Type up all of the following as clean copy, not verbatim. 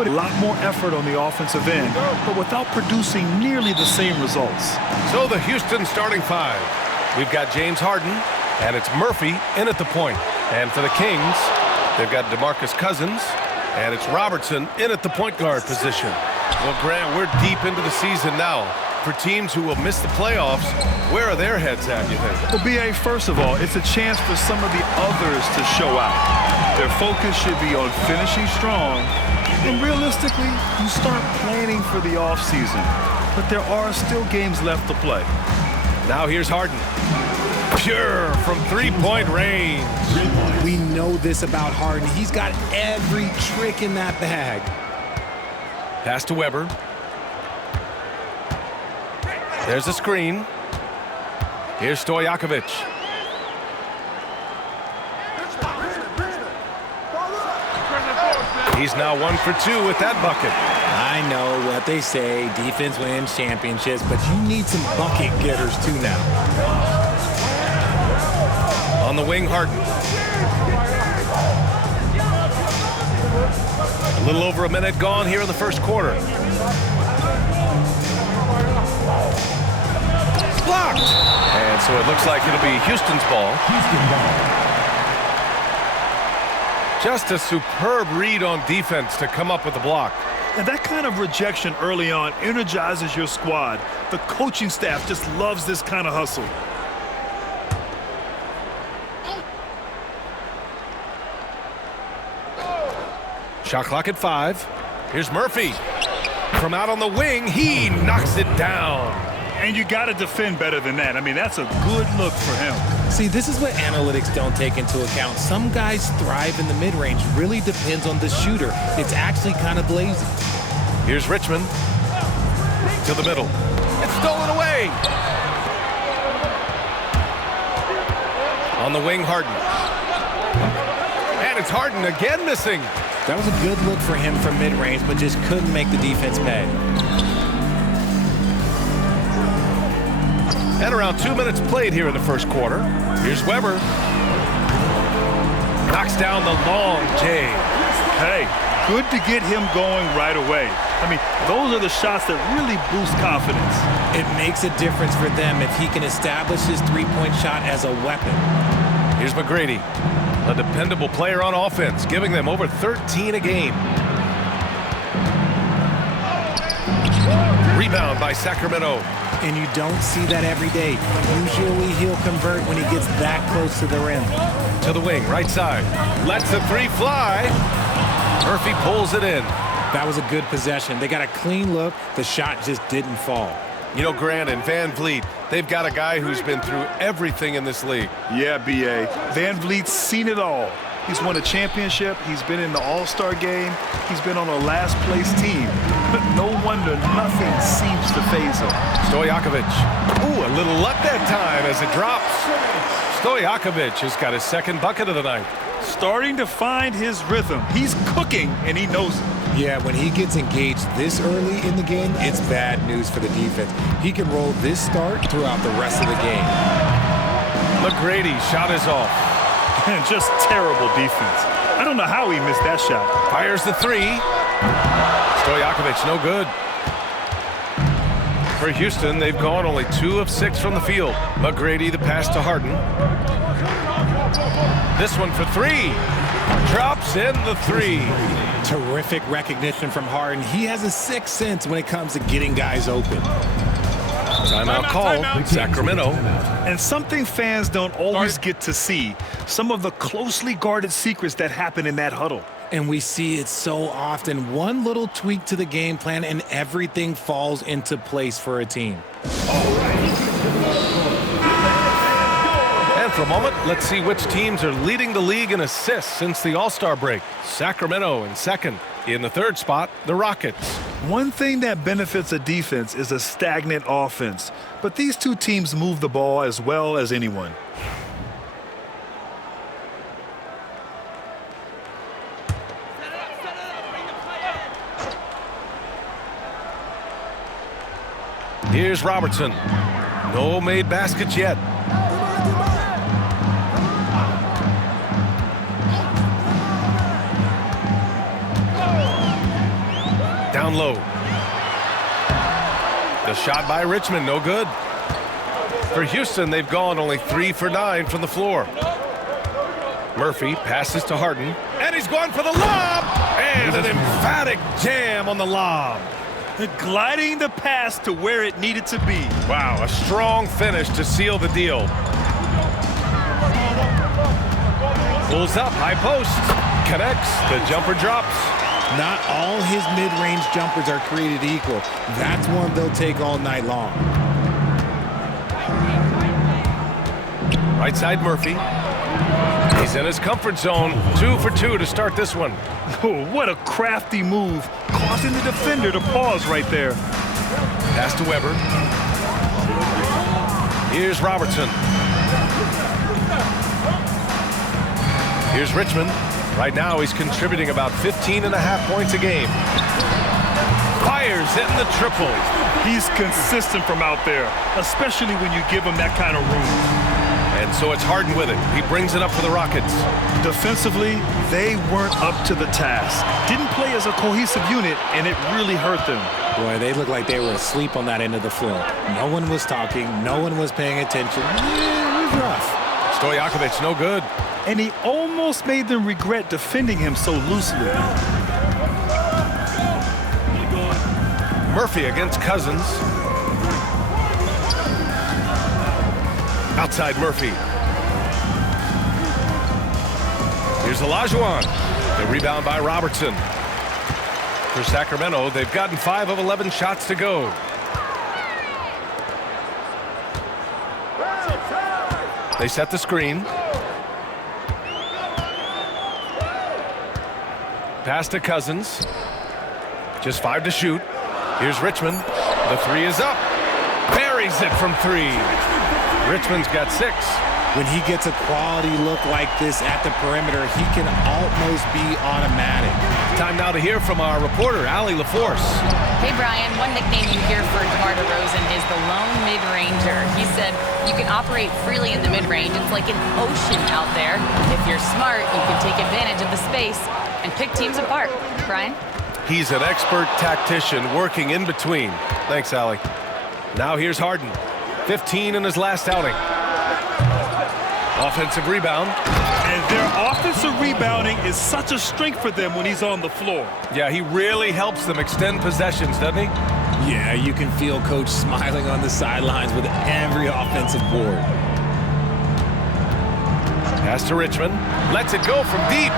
put a lot more effort on the offensive end, but without producing nearly the same results. So the Houston starting five. We've got James Harden, and it's Murphy in at the point. And for the Kings, they've got DeMarcus Cousins, and it's Robertson in at the point guard position. Well, Grant, we're deep into the season now. For teams who will miss the playoffs, where are their heads at, you think? Well, B.A., first of all, it's a chance for some of the others to show out. Their focus should be on finishing strong. And realistically, you start planning for the offseason. But there are still games left to play. Now here's Harden. Pure from three-point range. We know this about Harden. He's got every trick in that bag. Pass to Weber. There's a screen. Here's Stojakovic. He's now 1 for 2 with that bucket. I know what they say, defense wins championships, but you need some bucket getters too now. On the wing, Harden. A little over a minute gone here in the first quarter. Blocked. And so it looks like it'll be Houston's ball. Just a superb read on defense to come up with the block. And that kind of rejection early on energizes your squad. The coaching staff just loves this kind of hustle. Shot clock at 5. Here's Murphy. From out on the wing, he knocks it down. And you got to defend better than that. I mean, that's a good look for him. See, this is what analytics don't take into account. Some guys thrive in the mid-range. Really depends on the shooter. It's actually kind of lazy. Here's Richmond. To the middle. It's stolen away. On the wing, Harden. And it's Harden again missing. That was a good look for him from mid-range, but just couldn't make the defense pay. And around 2 minutes played here in the first quarter. Here's Weber. Knocks down the long J. Hey, good to get him going right away. I mean, those are the shots that really boost confidence. It makes a difference for them if he can establish his three-point shot as a weapon. Here's McGrady, a dependable player on offense, giving them over 13 a game. Rebound by Sacramento. And you don't see that every day. Usually he'll convert when he gets that close to the rim. To the wing, right side. Lets the three fly. Murphy pulls it in. That was a good possession. They got a clean look. The shot just didn't fall. You know, Grant and Van Vliet, they've got a guy who's been through everything in this league. Yeah, B.A. Van Vliet's seen it all. He's won a championship. He's been in the All-Star game. He's been on a last-place team. But no wonder nothing seems to faze him. Stojakovic. Ooh, a little luck that time as it drops. Stojakovic has got his second bucket of the night. Starting to find his rhythm. He's cooking, and he knows it. Yeah, when he gets engaged this early in the game, it's bad news for the defense. He can roll this start throughout the rest of the game. McGrady shot is off. And just terrible defense. I don't know how he missed that shot. Fires the three. Stojakovic, no good. For Houston, they've gone only 2 of 6 from the field. McGrady, the pass to Harden. This one for 3. Drops in the 3. Terrific recognition from Harden. He has a sixth sense when it comes to getting guys open. Timeout call, Sacramento. And something fans don't always get to see, some of the closely guarded secrets that happen in that huddle. And we see it so often. One little tweak to the game plan and everything falls into place for a team. And for a moment, let's see which teams are leading the league in assists since the All-Star break. Sacramento in second. In the third spot, the Rockets. One thing that benefits a defense is a stagnant offense. But these two teams move the ball as well as anyone. Here's Robertson. No made baskets yet. down low. The shot by Richmond, no good. For Houston, they've gone only 3 for 9 from the floor. Murphy passes to Harden, and he's going for the lob! And an emphatic jam on the lob. Gliding the pass to where it needed to be. Wow, a strong finish to seal the deal. Pulls up, high post. Connects, the jumper drops. Not all his mid-range jumpers are created equal. That's one they'll take all night long. Right side Murphy. He's in his comfort zone. 2 for 2 to start this one. Oh, what a crafty move, causing the defender to pause right there. Pass to Weber. Here's Robertson. Here's Richmond. Right now he's contributing about 15.5 points a game. Fires hitting the triple. He's consistent from out there, especially when you give him that kind of room. And so it's Harden with it. He brings it up for the Rockets. Defensively, they weren't up to the task. Didn't play as a cohesive unit, and it really hurt them. Boy, they looked like they were asleep on that end of the floor. No one was talking. No one was paying attention. Yeah, it was rough. Stojakovic, no good. And he almost made them regret defending him so loosely. Murphy against Cousins. Outside Murphy. Here's Olajuwon. The rebound by Robertson. For Sacramento, they've gotten 5 of 11 shots to go. They set the screen. Pass to Cousins. Just 5 to shoot. Here's Richmond. The 3 is up. Buries it from 3. Richmond's got 6. When he gets a quality look like this at the perimeter, he can almost be automatic. Time now to hear from our reporter, Allie LaForce. Hey, Brian, one nickname you hear for DeMar DeRozan is the lone mid-ranger. He said you can operate freely in the mid-range. It's like an ocean out there. If you're smart, you can take advantage of the space and pick teams apart. Brian? He's an expert tactician working in between. Thanks, Allie. Now here's Harden. 15 in his last outing. Offensive rebound. And their offensive rebounding is such a strength for them when he's on the floor. Yeah, he really helps them extend possessions, doesn't he? Yeah, you can feel Coach smiling on the sidelines with every offensive board. Pass to Richmond. Lets it go from deep.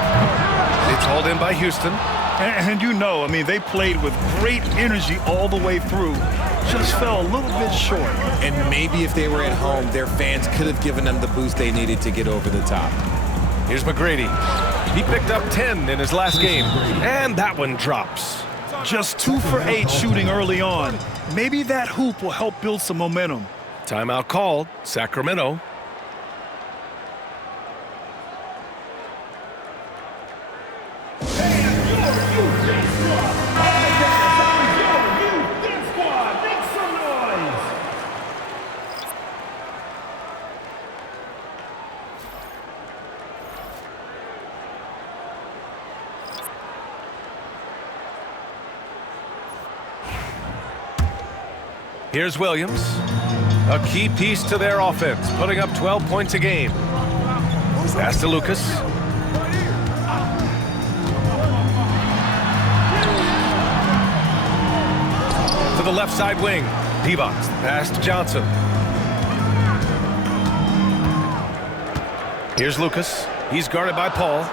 It's hauled in by Houston. And you know, I mean, they played with great energy all the way through. Just fell a little bit short. And maybe if they were at home, their fans could have given them the boost they needed to get over the top. Here's McGrady. He picked up 10 in his last game. And that one drops. Just 2 for 8 shooting early on. Maybe that hoop will help build some momentum. Timeout called. Sacramento. Here's Williams, a key piece to their offense, putting up 12 points a game. Pass to Lucas. To the left side wing. Divac, pass to Johnson. Here's Lucas. He's guarded by Paul.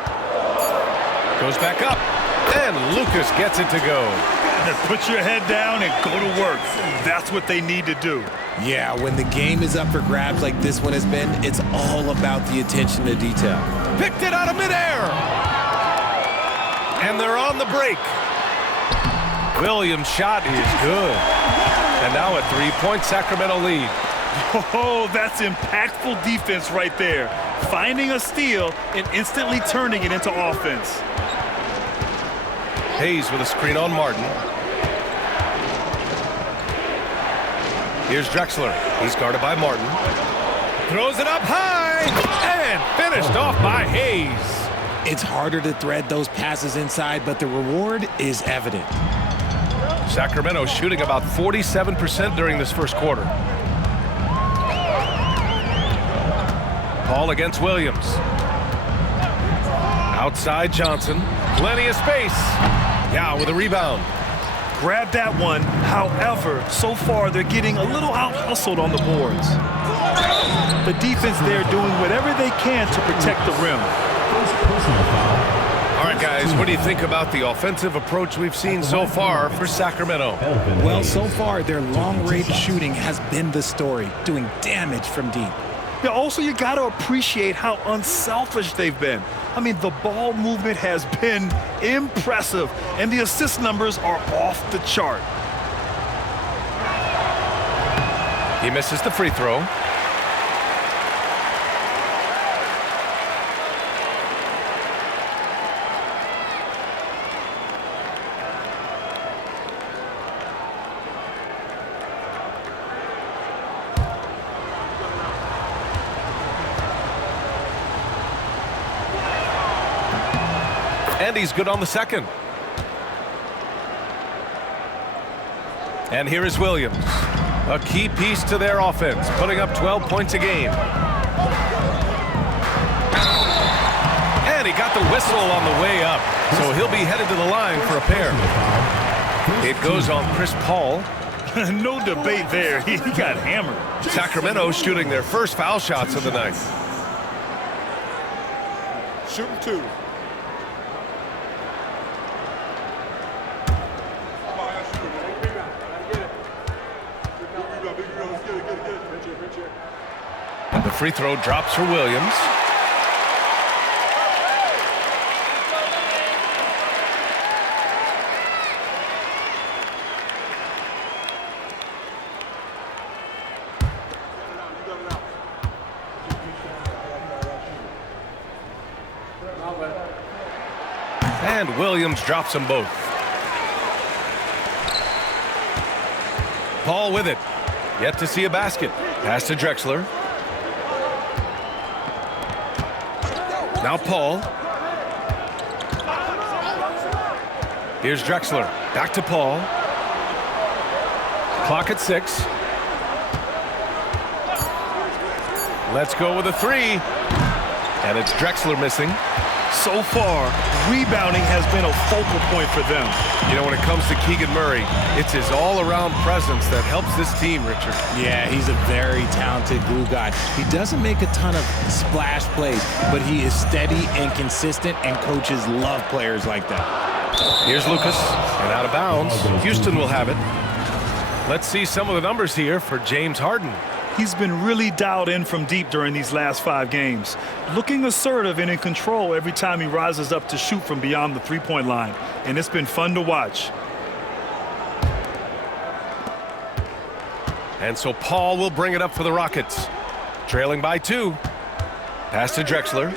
Goes back up, and Lucas gets it to go. Put your head down and go to work. That's what they need to do. Yeah, when the game is up for grabs like this one has been, it's all about the attention to detail. Picked it out of midair. And they're on the break. Williams' shot is good. And now a 3-point Sacramento lead. Oh, that's impactful defense right there. Finding a steal and instantly turning it into offense. Hayes with a screen on Martin. Here's Drexler. He's guarded by Martin. Throws it up high and finished off by Hayes. It's harder to thread those passes inside, but the reward is evident. Sacramento shooting about 47% during this first quarter. Paul against Williams. Outside Johnson. Plenty of space. Yao with a rebound. Grab that one. However, so far they're getting a little out-hustled on the boards. The defense there doing whatever they can to protect the rim. All right, guys, what do you think about the offensive approach we've seen so far for Sacramento? Well, so far, their long-range shooting has been the story, doing damage from deep. Yeah, also, you got to appreciate how unselfish they've been. I mean, the ball movement has been impressive, and the assist numbers are off the chart. He misses the free throw. And he's good on the second. And here is Williams, a key piece to their offense, putting up 12 points a game. And he got the whistle on the way up, so he'll be headed to the line for a pair. It goes on Chris Paul. No debate there. He got hammered. Sacramento shooting their first foul shots of the night. Shooting two. And the free throw drops for Williams. And Williams drops them both. Paul with it. Yet to see a basket. Pass to Drexler. Now Paul. Here's Drexler. Back to Paul. Clock at 6. Let's go with a 3. And it's Drexler missing. So far, rebounding has been a focal point for them. You know, when it comes to Keegan Murray, it's his all-around presence that helps this team, Richard. Yeah, he's a very talented glue guy. He doesn't make a ton of splash plays, but he is steady and consistent, and coaches love players like that. Here's Lucas, and out of bounds. Houston will have it. Let's see some of the numbers here for James Harden. He's been really dialed in from deep during these last 5 games, looking assertive and in control every time he rises up to shoot from beyond the three-point line, and it's been fun to watch. And so Paul will bring it up for the Rockets. Trailing by 2. Pass to Drexler.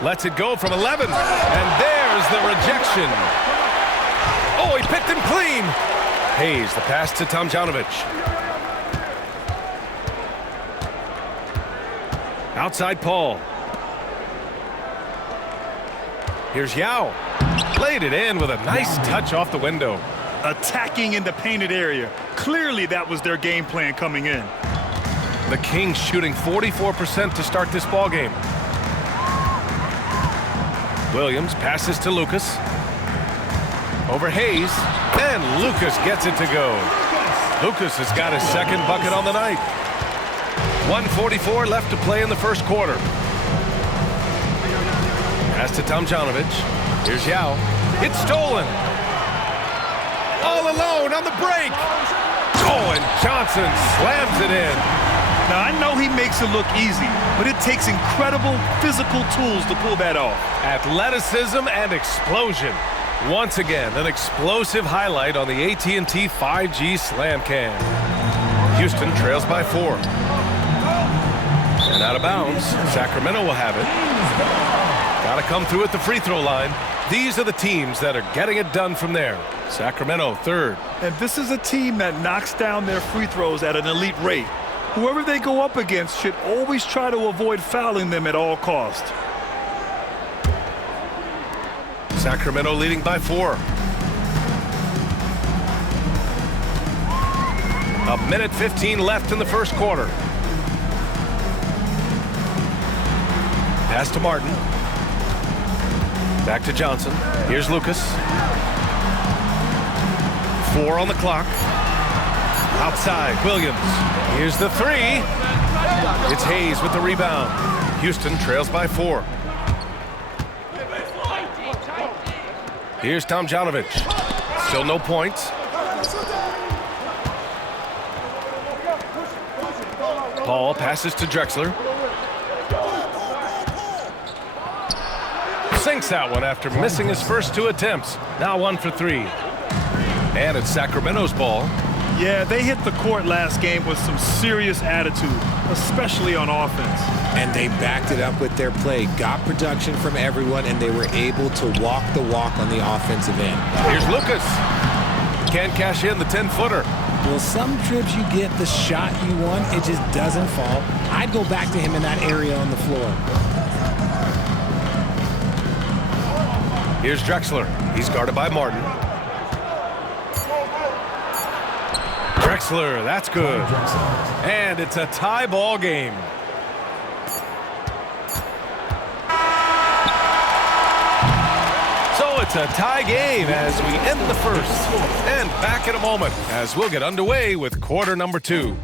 Lets it go from 11. And there's the rejection. Oh, he picked him clean. Hayes, the pass to Tomjanovich. Outside Paul. Here's Yao. Laid it in with a nice touch off the window. Attacking in the painted area. Clearly that was their game plan coming in. The Kings shooting 44% to start this ball game. Williams passes to Lucas. Over Hayes, and Lucas gets it to go. Lucas has got his second bucket on the night. 1:44 left to play in the first quarter. Pass to Tomjanovich. Here's Yao. It's stolen. All alone on the break. Oh, and Johnson slams it in. Now, I know he makes it look easy, but it takes incredible physical tools to pull that off. Athleticism and explosion. Once again, an explosive highlight on the AT&T 5G Slam Cam. Houston trails by 4. And out of bounds, Sacramento will have it. Got to come through at the free throw line. These are the teams that are getting it done from there. Sacramento, 3rd. And this is a team that knocks down their free throws at an elite rate. Whoever they go up against should always try to avoid fouling them at all costs. Sacramento leading by 4. A minute 15 left in the first quarter. Pass to Martin. Back to Johnson. Here's Lucas. 4 on the clock. Outside, Williams. Here's the 3. It's Hayes with the rebound. Houston trails by 4. Here's Tomjanovich. Still no points. Paul passes to Drexler. Sinks that one after missing his first 2 attempts. Now 1 for 3. And it's Sacramento's ball. Yeah, they hit the court last game with some serious attitude, especially on offense. And they backed it up with their play, got production from everyone, and they were able to walk the walk on the offensive end. Here's Lucas. Can't cash in the 10-footer. Well, some trips you get the shot you want, it just doesn't fall. I'd go back to him in that area on the floor. Here's Drexler. He's guarded by Martin. Drexler, that's good. And it's a tie ball game. So it's a tie game as we end the first. And back in a moment as we'll get underway with quarter number 2.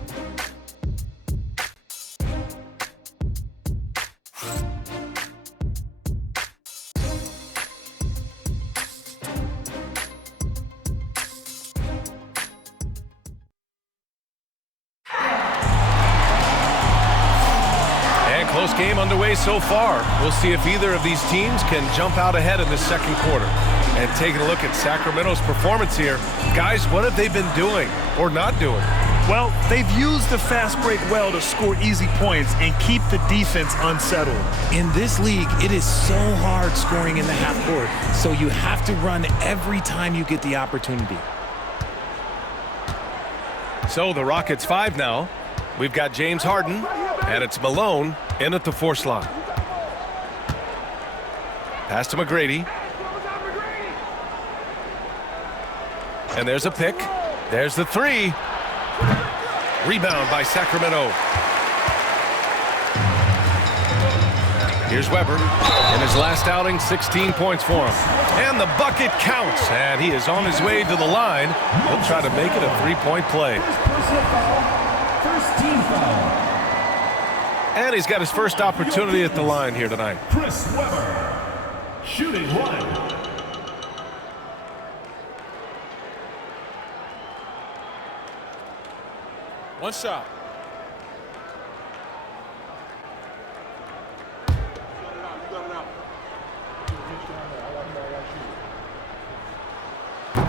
Close game underway so far. We'll see if either of these teams can jump out ahead in this second quarter. And taking a look at Sacramento's performance here, guys, what have they been doing or not doing? Well, they've used the fast break well to score easy points and keep the defense unsettled. In this league, it is so hard scoring in the half court, so you have to run every time you get the opportunity. So the Rockets 5 now. We've got James Harden, and it's Malone in at the 4 slot. Pass to McGrady. And there's a pick. There's the 3. Rebound by Sacramento. Here's Weber. In his last outing, 16 points for him. And the bucket counts. And he is on his way to the line. He'll try to make it a 3-point play. First team foul. And he's got his first opportunity at the line here tonight. Chris Weber, shooting 1. One shot.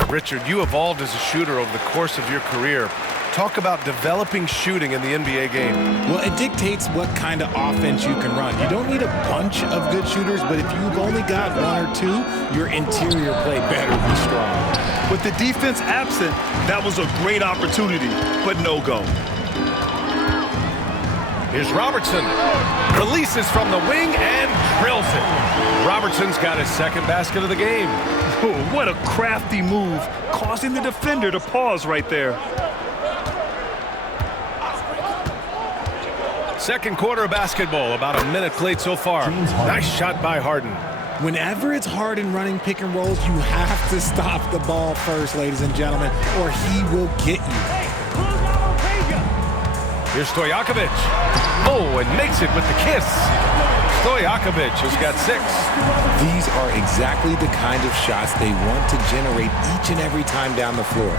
Richard, you evolved as a shooter over the course of your career. Talk about developing shooting in the NBA game. Well, it dictates what kind of offense you can run. You don't need a bunch of good shooters, but if you've only got 1 or 2, your interior play better be strong. With the defense absent, that was a great opportunity, but no go. Here's Robertson. Releases from the wing and drills it. Robertson's got his second basket of the game. Oh, what a crafty move, causing the defender to pause right there. Second quarter of basketball, about a minute played so far. Nice shot by Harden. Whenever it's Harden running pick and rolls, you have to stop the ball first, ladies and gentlemen, or he will get you. Here's Stojakovic. Oh, and makes it with the kiss. Stojakovic has got 6. These are exactly the kind of shots they want to generate each and every time down the floor.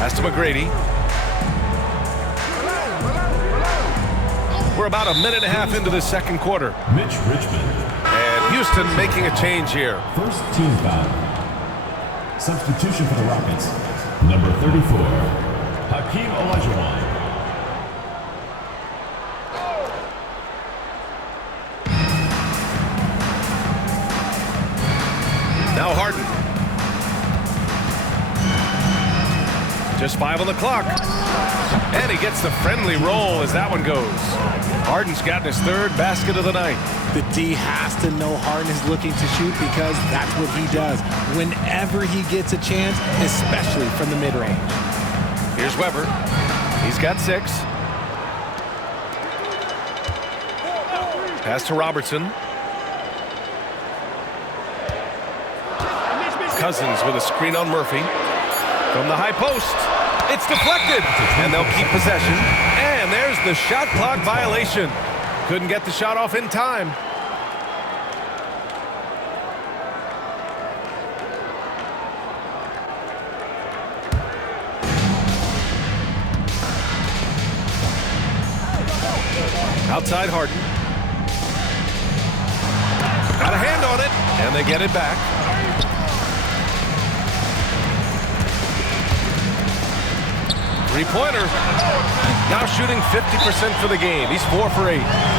Pass to McGrady. We're about a minute and a half into the second quarter. Mitch Richmond. And Houston making a change here. First team foul. Substitution for the Rockets. Number 34, Hakeem Olajuwon. Now Harden. Just 5 on the clock. And he gets the friendly roll as that one goes. Harden's gotten his third basket of the night. The D has to know Harden is looking to shoot because that's what he does whenever he gets a chance, especially from the mid-range. Here's Weber. He's got 6. Pass to Robertson. Cousins with a screen on Murphy. From the high post. It's deflected. And they'll keep possession. And there's the shot clock violation. Couldn't get the shot off in time. Outside Harden. Got a hand on it, and they get it back. Three-pointer. Now shooting 50% for the game. He's 4 for 8.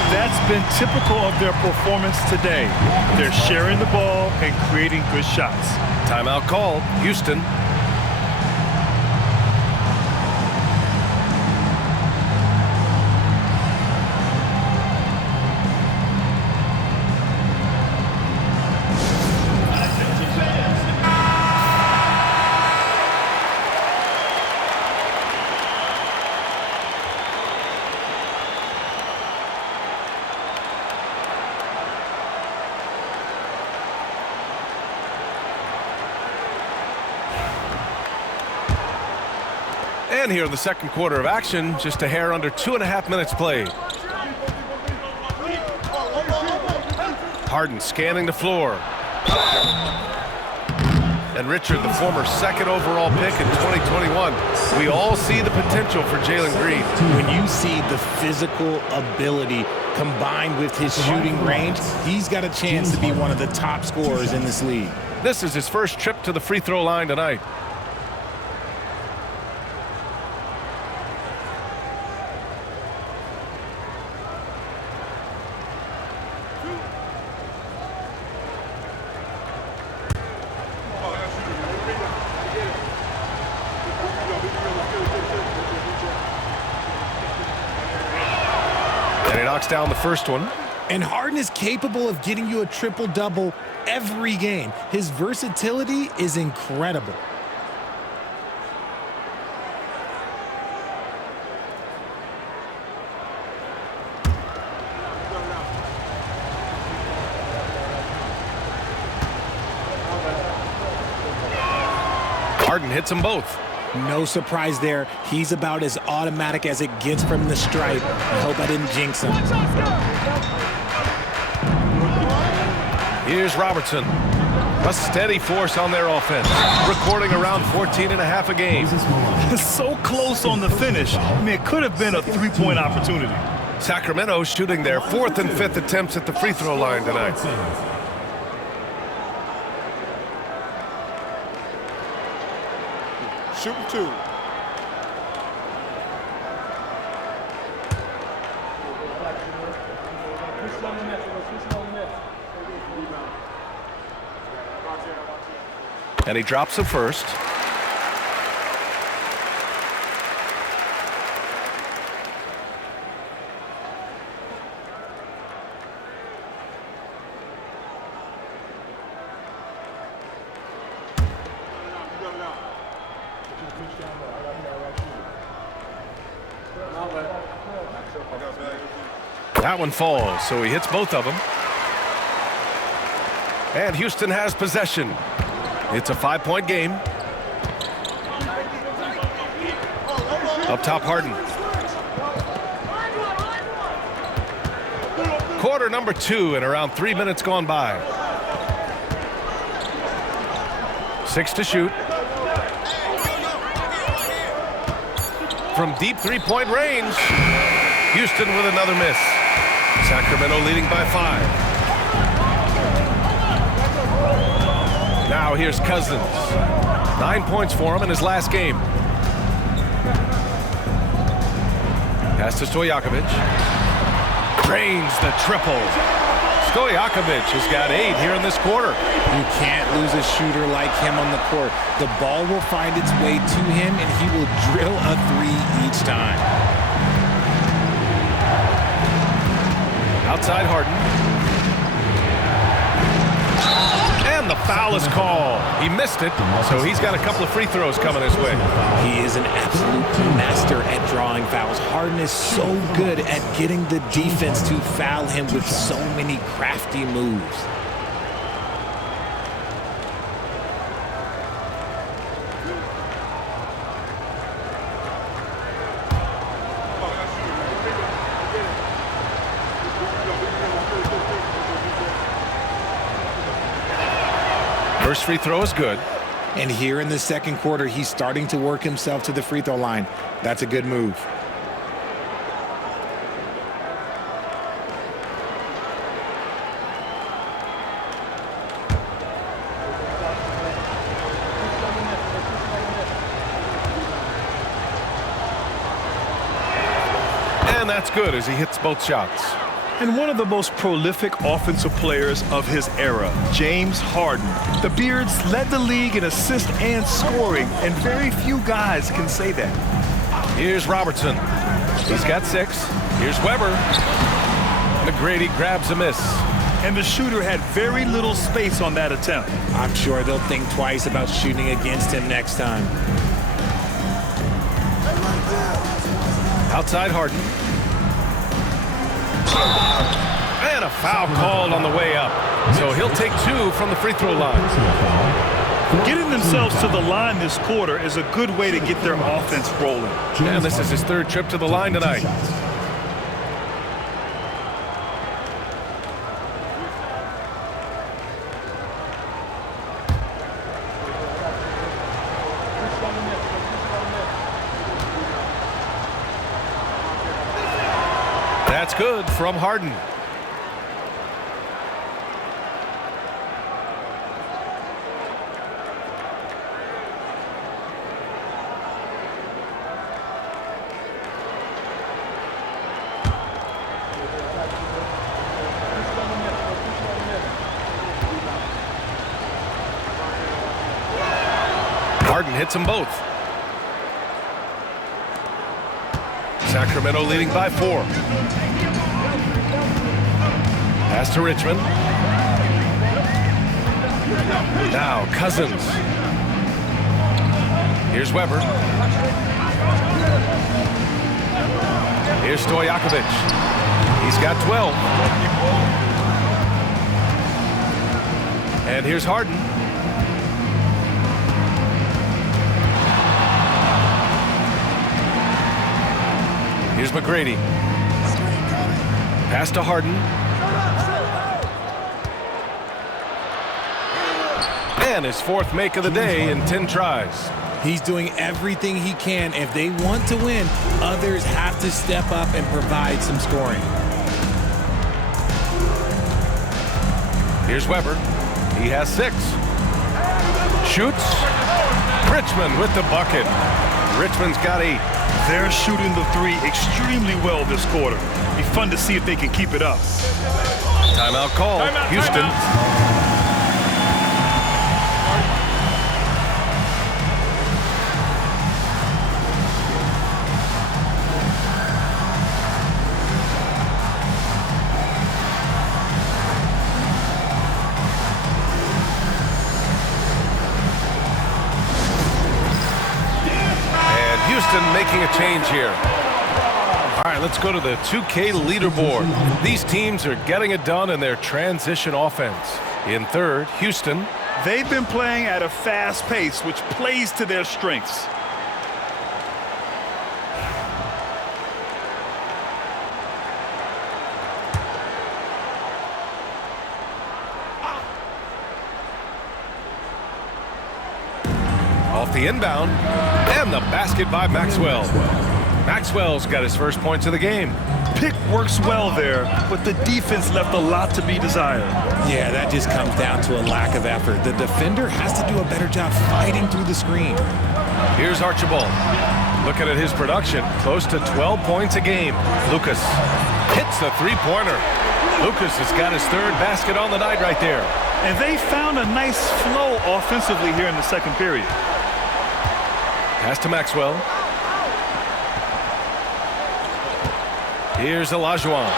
That's been typical of their performance today. They're sharing the ball and creating good shots. Timeout called. Houston. And here in the second quarter of action, just a hair under 2.5 minutes played. Harden scanning the floor. And Richard, the former second overall pick in 2021. We all see the potential for Jalen Green. When you see the physical ability combined with his shooting range, he's got a chance to be one of the top scorers in this league. This is his first trip to the free throw line tonight. And he knocks down the first one. And Harden is capable of getting you a triple-double every game. His versatility is incredible. Harden hits them both. No surprise there. He's about as automatic as it gets from the stripe. I hope I didn't jinx him. Here's Robertson. A steady force on their offense. Recording around 14.5 a game. So close on the finish. I mean, it could have been a three-point opportunity. Sacramento shooting their 4th and 5th attempts at the free throw line tonight. Shooting 2. And he drops the first. That one falls, so he hits both of them. And Houston has possession. It's a 5-point game. Up top, Harden. Quarter number 2 and around 3 minutes gone by. 6 to shoot. From deep three-point range. Houston with another miss. Sacramento leading by 5. Now here's Cousins. 9 points for him in his last game. Pass to Stojakovic. Drains the triple. Stojakovic has got 8 here in this quarter. You can't lose a shooter like him on the court. The ball will find its way to him, and he will drill a 3 each time. Outside Harden. And the foul is called. He missed it, so he's got a couple of free throws coming his way. He is an absolute master at drawing fouls. Harden is so good at getting the defense to foul him with so many crafty moves. First free throw is good. And here in the second quarter, he's starting to work himself to the free throw line. That's a good move. And that's good as he hits both shots. And one of the most prolific offensive players of his era, James Harden. The Beards led the league in assists and scoring, and very few guys can say that. Here's Robertson. He's got 6. Here's Weber. McGrady grabs a miss. And the shooter had very little space on that attempt. I'm sure they'll think twice about shooting against him next time. Outside Harden. And a foul called on the way up. So he'll take 2 from the free throw line. Getting themselves to the line this quarter is a good way to get their offense rolling. And this is his 3rd trip to the line tonight. That's good from Harden. Harden hits them both. Sacramento leading by 4. Pass to Richmond. Now Cousins. Here's Weber. Here's Stojakovic. He's got 12. And here's Harden. Here's McGrady. Pass to Harden. And his 4th make of the day in 10 tries. He's doing everything he can. If they want to win, others have to step up and provide some scoring. Here's Weber. He has 6. Shoots. Richmond with the bucket. Richmond's got 8. They're shooting the 3 extremely well this quarter. It'll be fun to see if they can keep it up. Timeout call. Houston. Houston making a change here. All right, let's go to the 2K leaderboard. These teams are getting it done in their transition offense. In 3rd, Houston. They've been playing at a fast pace, which plays to their strengths. Off the inbound, and the basket by Maxwell. Maxwell's got his first points of the game. Pick works well there, but the defense left a lot to be desired. Yeah, that just comes down to a lack of effort. The defender has to do a better job fighting through the screen. Here's Archibald. Looking at his production, close to 12 points a game. Lucas hits the three-pointer. Lucas has got his 3rd basket on the night right there. And they found a nice flow offensively here in the second period. Pass to Maxwell. Here's Olajuwon.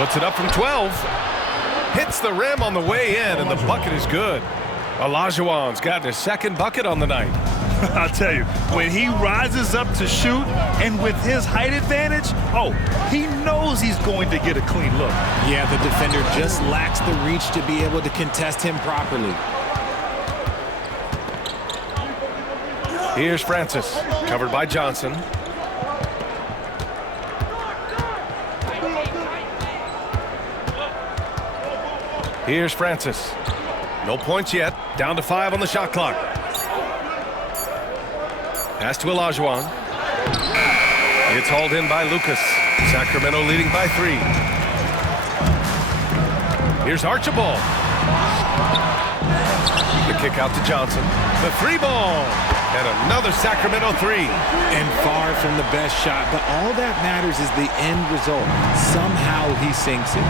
Puts it up from 12. Hits the rim on the way in, and the bucket is good. Olajuwon's got his second bucket on the night. I'll tell you, when he rises up to shoot, and with his height advantage, he knows he's going to get a clean look. Yeah, the defender just lacks the reach to be able to contest him properly. Here's Francis, covered by Johnson. Here's Francis. No points yet. Down to 5 on the shot clock. Pass to Olajuwon. It's hauled in by Lucas. Sacramento leading by 3. Here's Archibald. The kick out to Johnson. The 3-ball. And another Sacramento 3. And far from the best shot, but all that matters is the end result. Somehow he sinks it.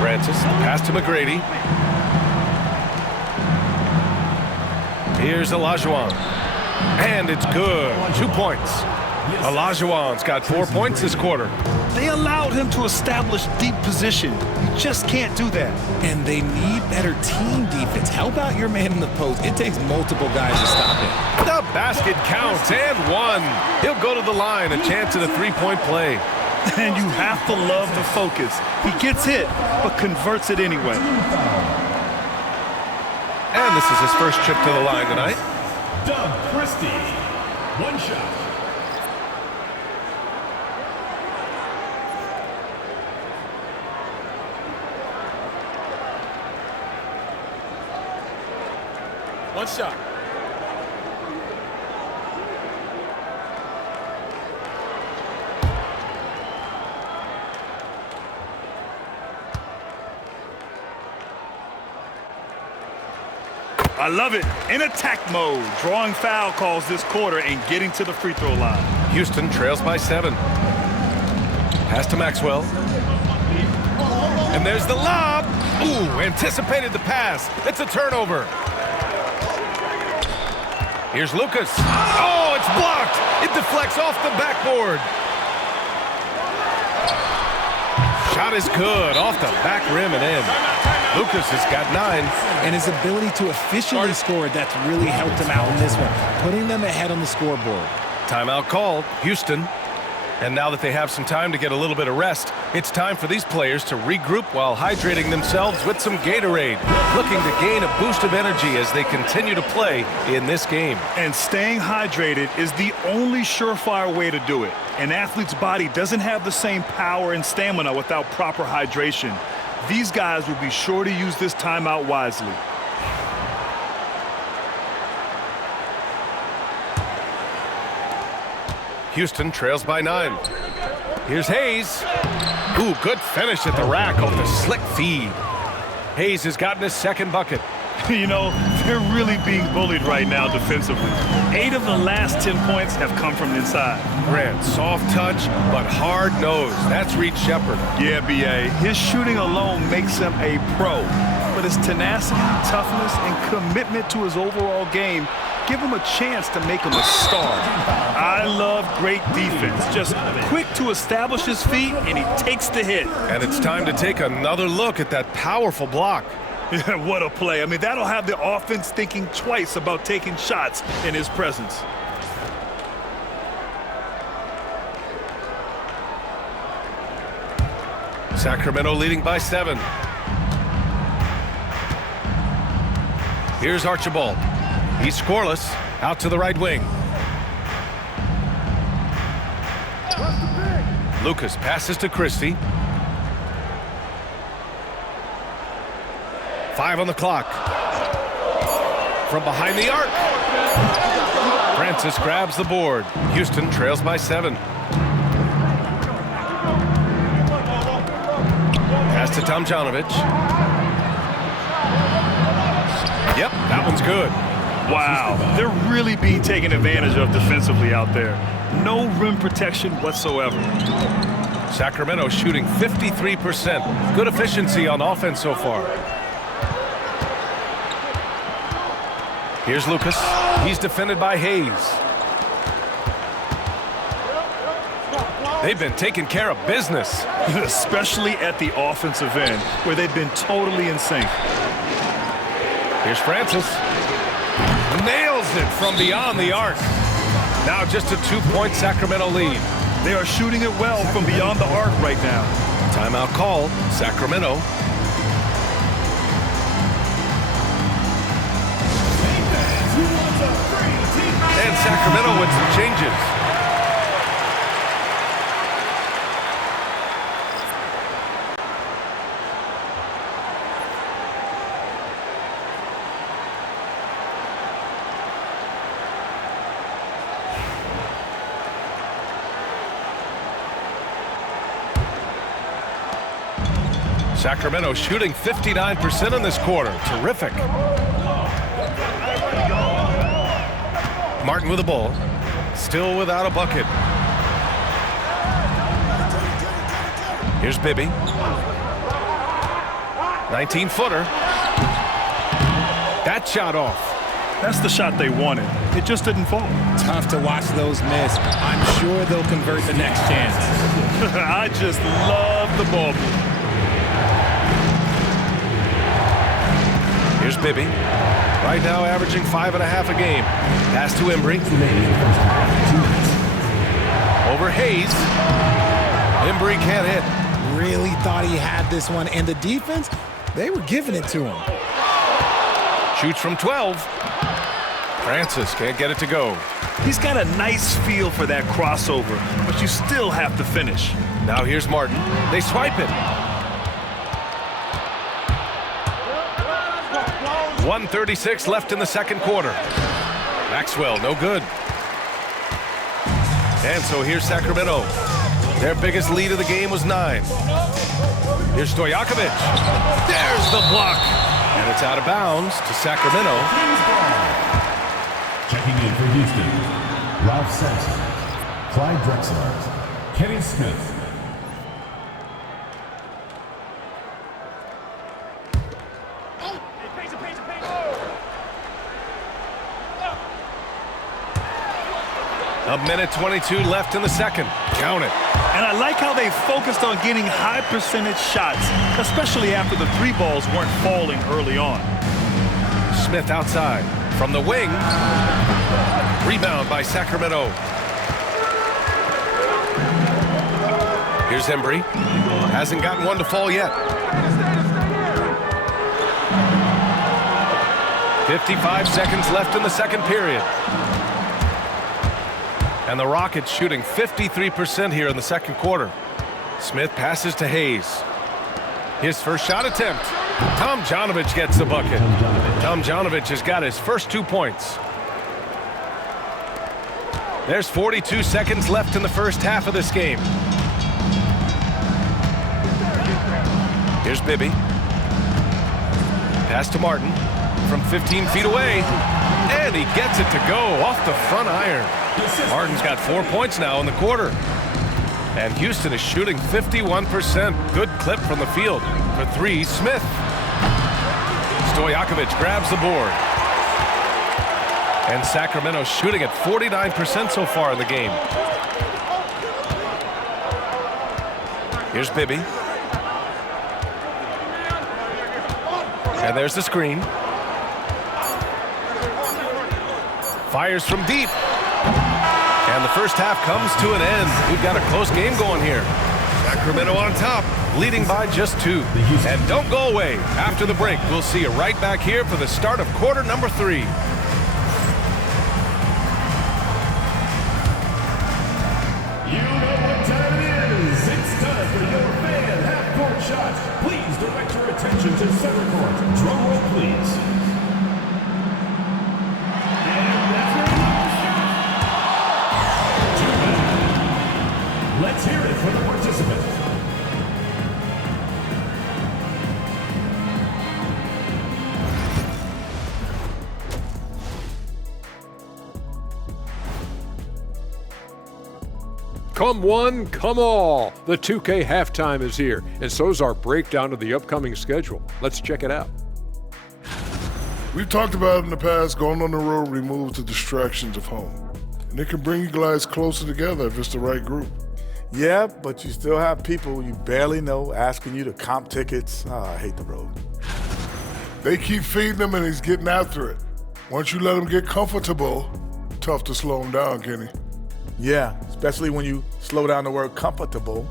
Francis, pass to McGrady. Here's Olajuwon. And it's good. 2 points. Olajuwon's got 4 points this quarter. They allowed him to establish deep position. You just can't do that. And they need better team defense. Help out your man in the post. It takes multiple guys to stop it. The basket counts, and 1. He'll go to the line, a chance at a 3-point play. And you have to love the focus. He gets hit, but converts it anyway. And this is his first trip to the line tonight. Doug Christie, 1 shot. One shot. I love it. In attack mode, drawing foul calls this quarter and getting to the free throw line. Houston trails by 7. Pass to Maxwell. And there's the lob. Ooh, anticipated the pass. It's a turnover. Here's Lucas. Oh, it's blocked. It deflects off the backboard. Shot is good. Off the back rim and in. Lucas has got 9. And his ability to efficiently score, that's really helped him out in this one, putting them ahead on the scoreboard. Timeout called, Houston. And now that they have some time to get a little bit of rest, it's time for these players to regroup while hydrating themselves with some Gatorade, looking to gain a boost of energy as they continue to play in this game. And staying hydrated is the only surefire way to do it. An athlete's body doesn't have the same power and stamina without proper hydration. These guys will be sure to use this timeout wisely. Houston trails by 9. Here's Hayes. Ooh, good finish at the rack off the slick feed. Hayes has gotten his second bucket. You know, they're really being bullied right now defensively. 8 of the last 10 points have come from inside. Grant, soft touch, but hard-nosed. That's Reed Shepherd. Yeah, B.A. His shooting alone makes him a pro. But his tenacity, toughness, and commitment to his overall game give him a chance to make him a star. I love great defense. Just quick to establish his feet, and he takes the hit. And it's time to take another look at that powerful block. Yeah, what a play. I mean, that'll have the offense thinking twice about taking shots in his presence. Sacramento leading by 7. Here's Archibald. He's scoreless. Out to the right wing. Lucas passes to Christie. 5 on the clock. From behind the arc. Francis grabs the board. Houston trails by 7. Pass to Tomjanovich. Yep, that one's good. Wow, they're really being taken advantage of defensively out there. No rim protection whatsoever. Sacramento shooting 53%. Good efficiency on offense so far. Here's Lucas. He's defended by Hayes. They've been taking care of business. Especially at the offensive end, where they've been totally in sync. Here's Francis. Nails it from beyond the arc. Now just a 2-point Sacramento lead. They are shooting it well from beyond the arc right now. Timeout called, Sacramento. And Sacramento with some changes. Sacramento shooting 59% in this quarter. Terrific. Martin with the ball. Still without a bucket. Here's Bibby. 19-footer. That shot off. That's the shot they wanted. It just didn't fall. Tough to watch those miss. I'm sure they'll convert the next chance. I just love the ball. Here's Bibby. Right now averaging 5.5 a game. Pass to Embry. Over Hayes. Embry can't hit. Really thought he had this one. And the defense, they were giving it to him. Shoots from 12. Francis can't get it to go. He's got a nice feel for that crossover, but you still have to finish. Now here's Martin. They swipe it. 1:36 left in the second quarter. Maxwell, no good. And so here's Sacramento. Their biggest lead of the game was 9. Here's Stojakovic. There's the block. And it's out of bounds to Sacramento. Checking in for Houston, Ralph Sampson, Clyde Drexler, Kenny Smith. A minute 22 left in the second. Count it. And I like how they focused on getting high percentage shots, especially after the 3 balls weren't falling early on. Smith outside. From the wing. Rebound by Sacramento. Here's Embry. Hasn't gotten one to fall yet. 55 seconds left in the second period. And the Rockets shooting 53% here in the second quarter. Smith passes to Hayes. His first shot attempt. Tomjanovich gets the bucket. Tomjanovich has got his first 2 points. There's 42 seconds left in the first half of this game. Here's Bibby. Pass to Martin from 15 feet away. And he gets it to go off the front iron. Martin's got 4 points now in the quarter. And Houston is shooting 51%. Good clip from the field. For 3, Smith. Stojakovic grabs the board. And Sacramento shooting at 49% so far in the game. Here's Bibby. And there's the screen. Fires from deep. And the first half comes to an end. We've got a close game going here. Sacramento on top, leading by just 2. And don't go away. After the break, we'll see you right back here for the start of quarter number 3. You know what time it is. It's time for your fan half-court shots. Please direct your attention to center court. Drum roll, please. Let's hear it for the participant. Come one, come all. The 2K halftime is here, and so's our breakdown of the upcoming schedule. Let's check it out. We've talked about in the past, going on the road removes the distractions of home. And it can bring you guys closer together if it's the right group. Yeah, but you still have people you barely know asking you to comp tickets. Oh, I hate the road. They keep feeding him and he's getting after it. Once you let him get comfortable, tough to slow him down, Kenny. Yeah, especially when you slow down the word comfortable.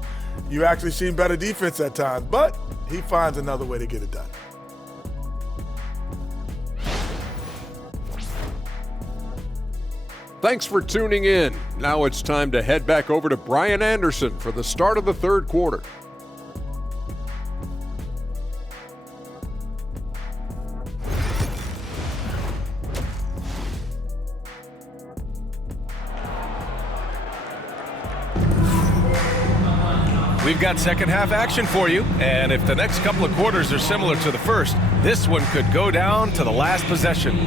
You actually see better defense at times, but he finds another way to get it done. Thanks for tuning in. Now it's time to head back over to Brian Anderson for the start of the third quarter. We've got second half action for you, and if the next couple of quarters are similar to the first, this one could go down to the last possession.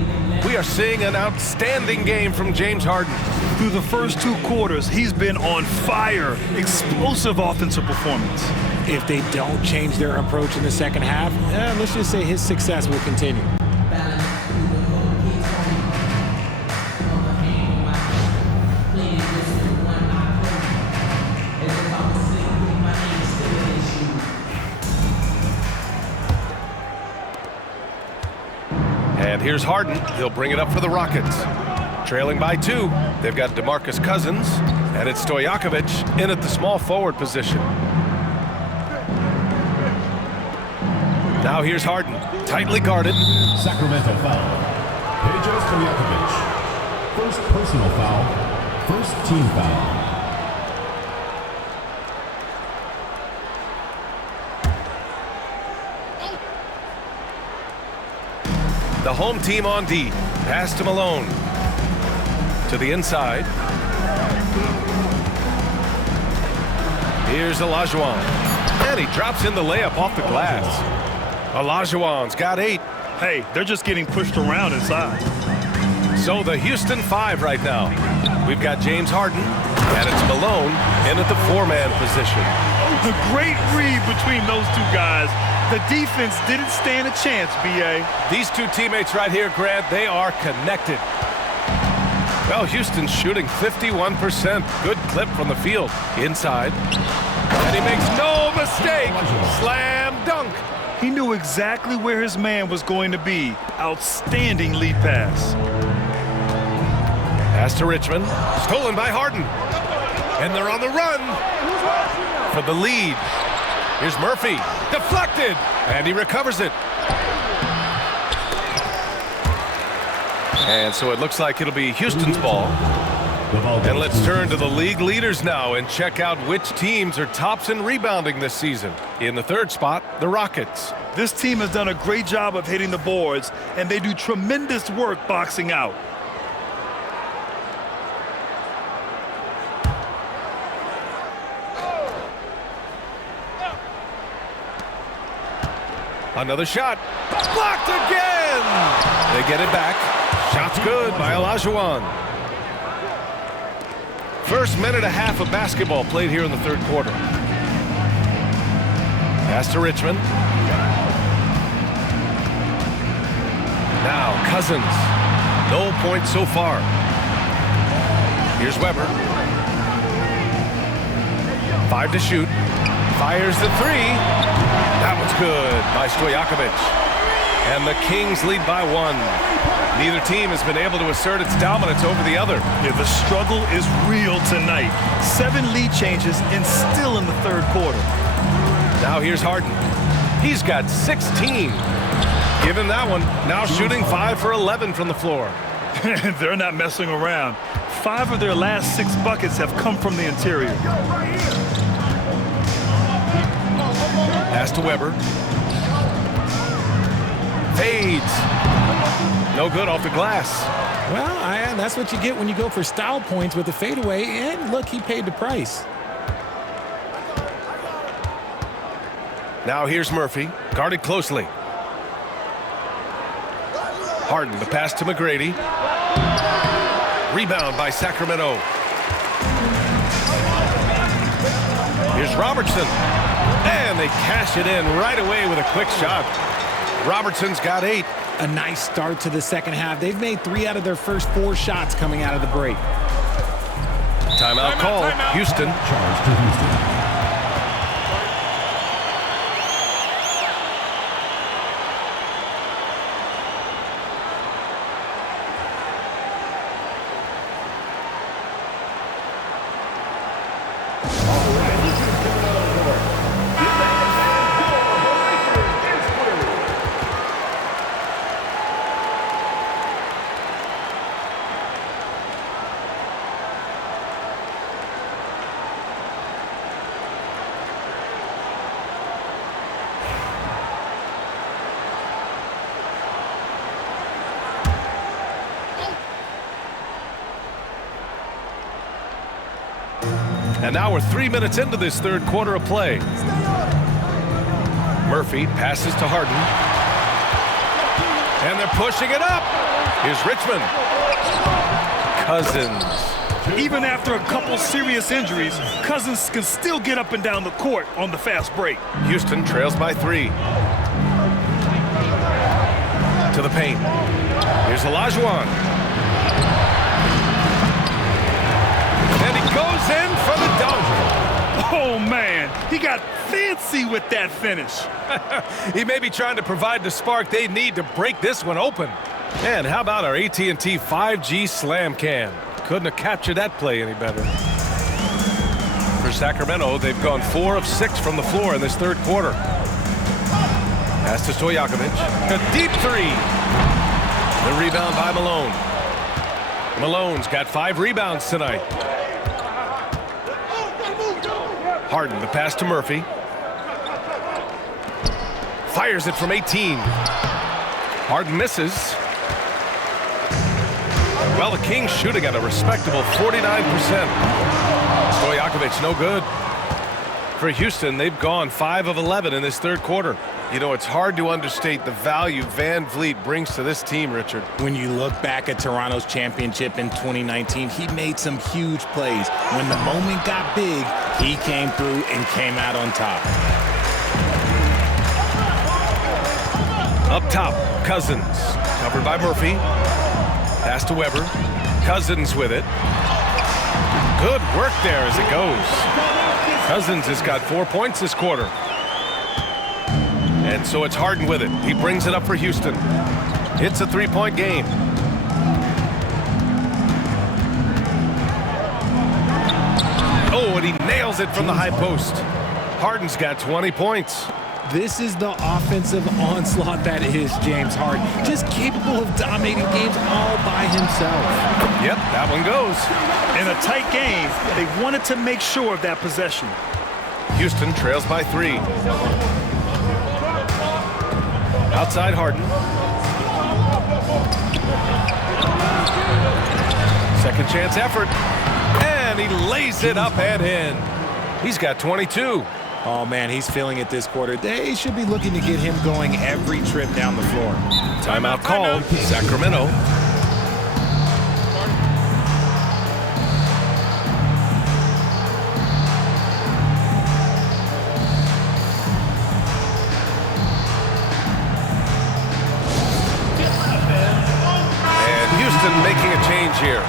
We are seeing an outstanding game from James Harden. Through the first 2 quarters, he's been on fire. Explosive offensive performance. If they don't change their approach in the second half, let's just say his success will continue. And here's Harden. He'll bring it up for the Rockets. Trailing by 2. They've got DeMarcus Cousins, and it's Stojakovic in at the small forward position. Now here's Harden, tightly guarded. Sacramento foul. Peja Stojakovic. First personal foul. First team foul. The home team on D. Pass to Malone. To the inside. Here's Olajuwon. And he drops in the layup off the glass. Olajuwon's got 8. Hey, they're just getting pushed around inside. So the Houston 5 right now. We've got James Harden, and it's Malone in at the 4-man position. The great read between those 2 guys. The defense didn't stand a chance, B.A. These 2 teammates right here, Grant, they are connected. Well, Houston's shooting 51%. Good clip from the field. Inside. And he makes no mistake. Slam dunk. He knew exactly where his man was going to be. Outstanding lead pass. Pass to Richmond. Stolen by Harden. And they're on the run for the lead. Here's Murphy. Deflected. And he recovers it. And so it looks like it'll be Houston's ball. And let's turn to the league leaders now and check out which teams are tops in rebounding this season. In the 3rd spot, the Rockets. This team has done a great job of hitting the boards, and they do tremendous work boxing out. Another shot. Blocked again. They get it back. Shot's good by Olajuwon. First minute and a half of basketball played here in the 3rd quarter. Pass to Richmond. Now Cousins. No points so far. Here's Weber. 5 to shoot. Fires the 3. That one's good by Stojakovic. And the Kings lead by 1. Neither team has been able to assert its dominance over the other. Yeah, the struggle is real tonight. 7 lead changes and still in the 3rd quarter. Now here's Harden. He's got 16. Give him that one. Now shooting 5 for 11 from the floor. They're not messing around. 5 of their last 6 buckets have come from the interior. Pass to Weber. Fades. No good off the glass. Well, that's what you get when you go for style points with the fadeaway. And look, he paid the price. Now here's Murphy, guarded closely. Harden, the pass to McGrady. Rebound by Sacramento. Here's Robertson. And they cash it in right away with a quick shot. Robertson's got 8. A nice start to the second half. They've made 3 out of their first 4 shots coming out of the break. Timeout call. Houston. Charge to Houston. And now we're 3 minutes into this third quarter of play. Murphy passes to Harden. And they're pushing it up. Here's Richmond. Cousins. Even after a couple serious injuries, Cousins can still get up and down the court on the fast break. Houston trails by 3. To the paint. Here's Olajuwon. And he goes in for the dunk. Oh, man, he got fancy with that finish. He may be trying to provide the spark they need to break this one open. And how about our AT&T 5G Slam Cam? Couldn't have captured that play any better. For Sacramento, they've gone 4 of 6 from the floor in this third quarter. Pass to Stojakovic. A deep 3. The rebound by Malone. Malone's got 5 rebounds tonight. Harden, the pass to Murphy. Fires it from 18. Harden misses. Well, the Kings shooting at a respectable 49%. Stojakovic, no good. For Houston, they've gone 5 of 11 in this third quarter. You know, it's hard to understate the value Van Vliet brings to this team, Richard. When you look back at Toronto's championship in 2019, he made some huge plays. When the moment got big, he came through and came out on top. Up top, Cousins. Covered by Murphy. Pass to Weber. Cousins with it. Good work there as it goes. Cousins has got 4 points this quarter. And so it's Harden with it. He brings it up for Houston. It's a 3-point game. Oh, and he nails it from the high post. Harden's got 20 points. This is the offensive onslaught that is James Harden. Just capable of dominating games all by himself. Yep, that one goes. In a tight game, they wanted to make sure of that possession. Houston trails by 3. Outside Harden. Second chance effort. And he lays it up and in. He's got 22. Oh, man, he's feeling it this quarter. They should be looking to get him going every trip down the floor. Timeout called. Sacramento. And Houston making a change here.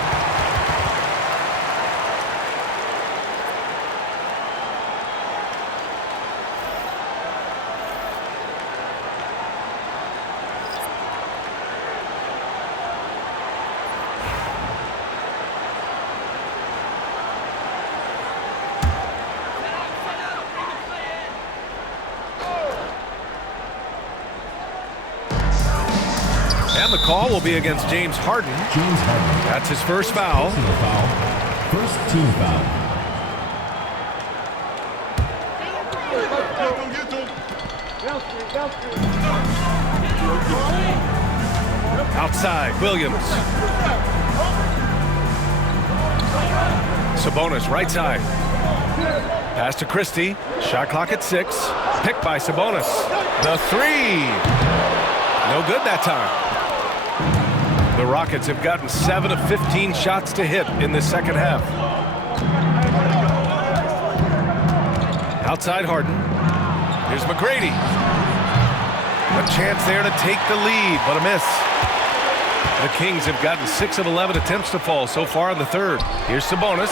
And the call will be against James Harden. James Harden. That's his first foul. Personal foul. First team foul. Outside, Williams. Sabonis, right side. Pass to Christie. Shot clock at 6. Picked by Sabonis. The 3. No good that time. The Rockets have gotten 7 of 15 shots to hit in the second half. Outside Harden. Here's McGrady. A chance there to take the lead, but a miss. The Kings have gotten 6 of 11 attempts to fall so far in the third. Here's Sabonis,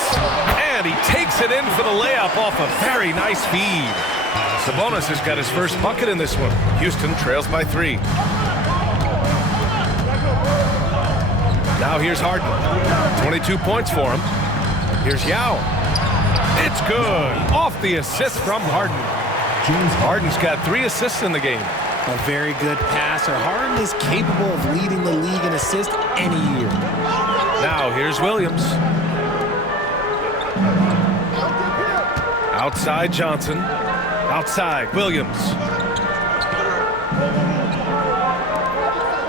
and he takes it in for the layup off a very nice feed. Sabonis has got his first bucket in this one. Houston trails by 3. Now here's Harden. 22 points for him. Here's Yao. It's good. Off the assist from Harden. Harden's got 3 assists in the game. A very good passer. Harden is capable of leading the league in assists any year. Now here's Williams. Outside Johnson. Outside Williams.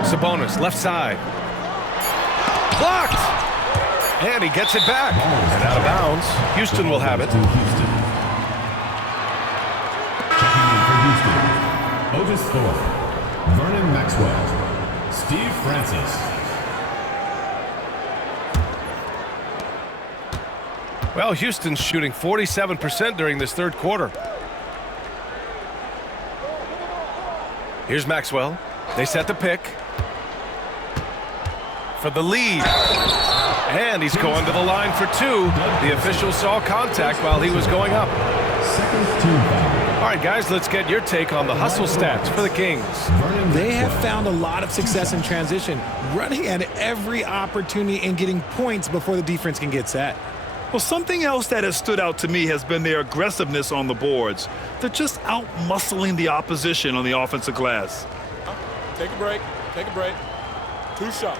Sabonis left side. Blocked! And he gets it back. And out of bounds. Houston will have it. Otis Thorpe, Vernon Maxwell, Steve Francis. Well, Houston's shooting 47% during this third quarter. Here's Maxwell. They set the pick for the lead. And he's going to the line for 2. The official saw contact while he was going up. Second team foul. All right, guys, let's get your take on the hustle stats for the Kings. They have found a lot of success in transition, running at every opportunity and getting points before the defense can get set. Well, something else that has stood out to me has been their aggressiveness on the boards. They're just out-muscling the opposition on the offensive glass. Take a break. Take a break. 2 shots.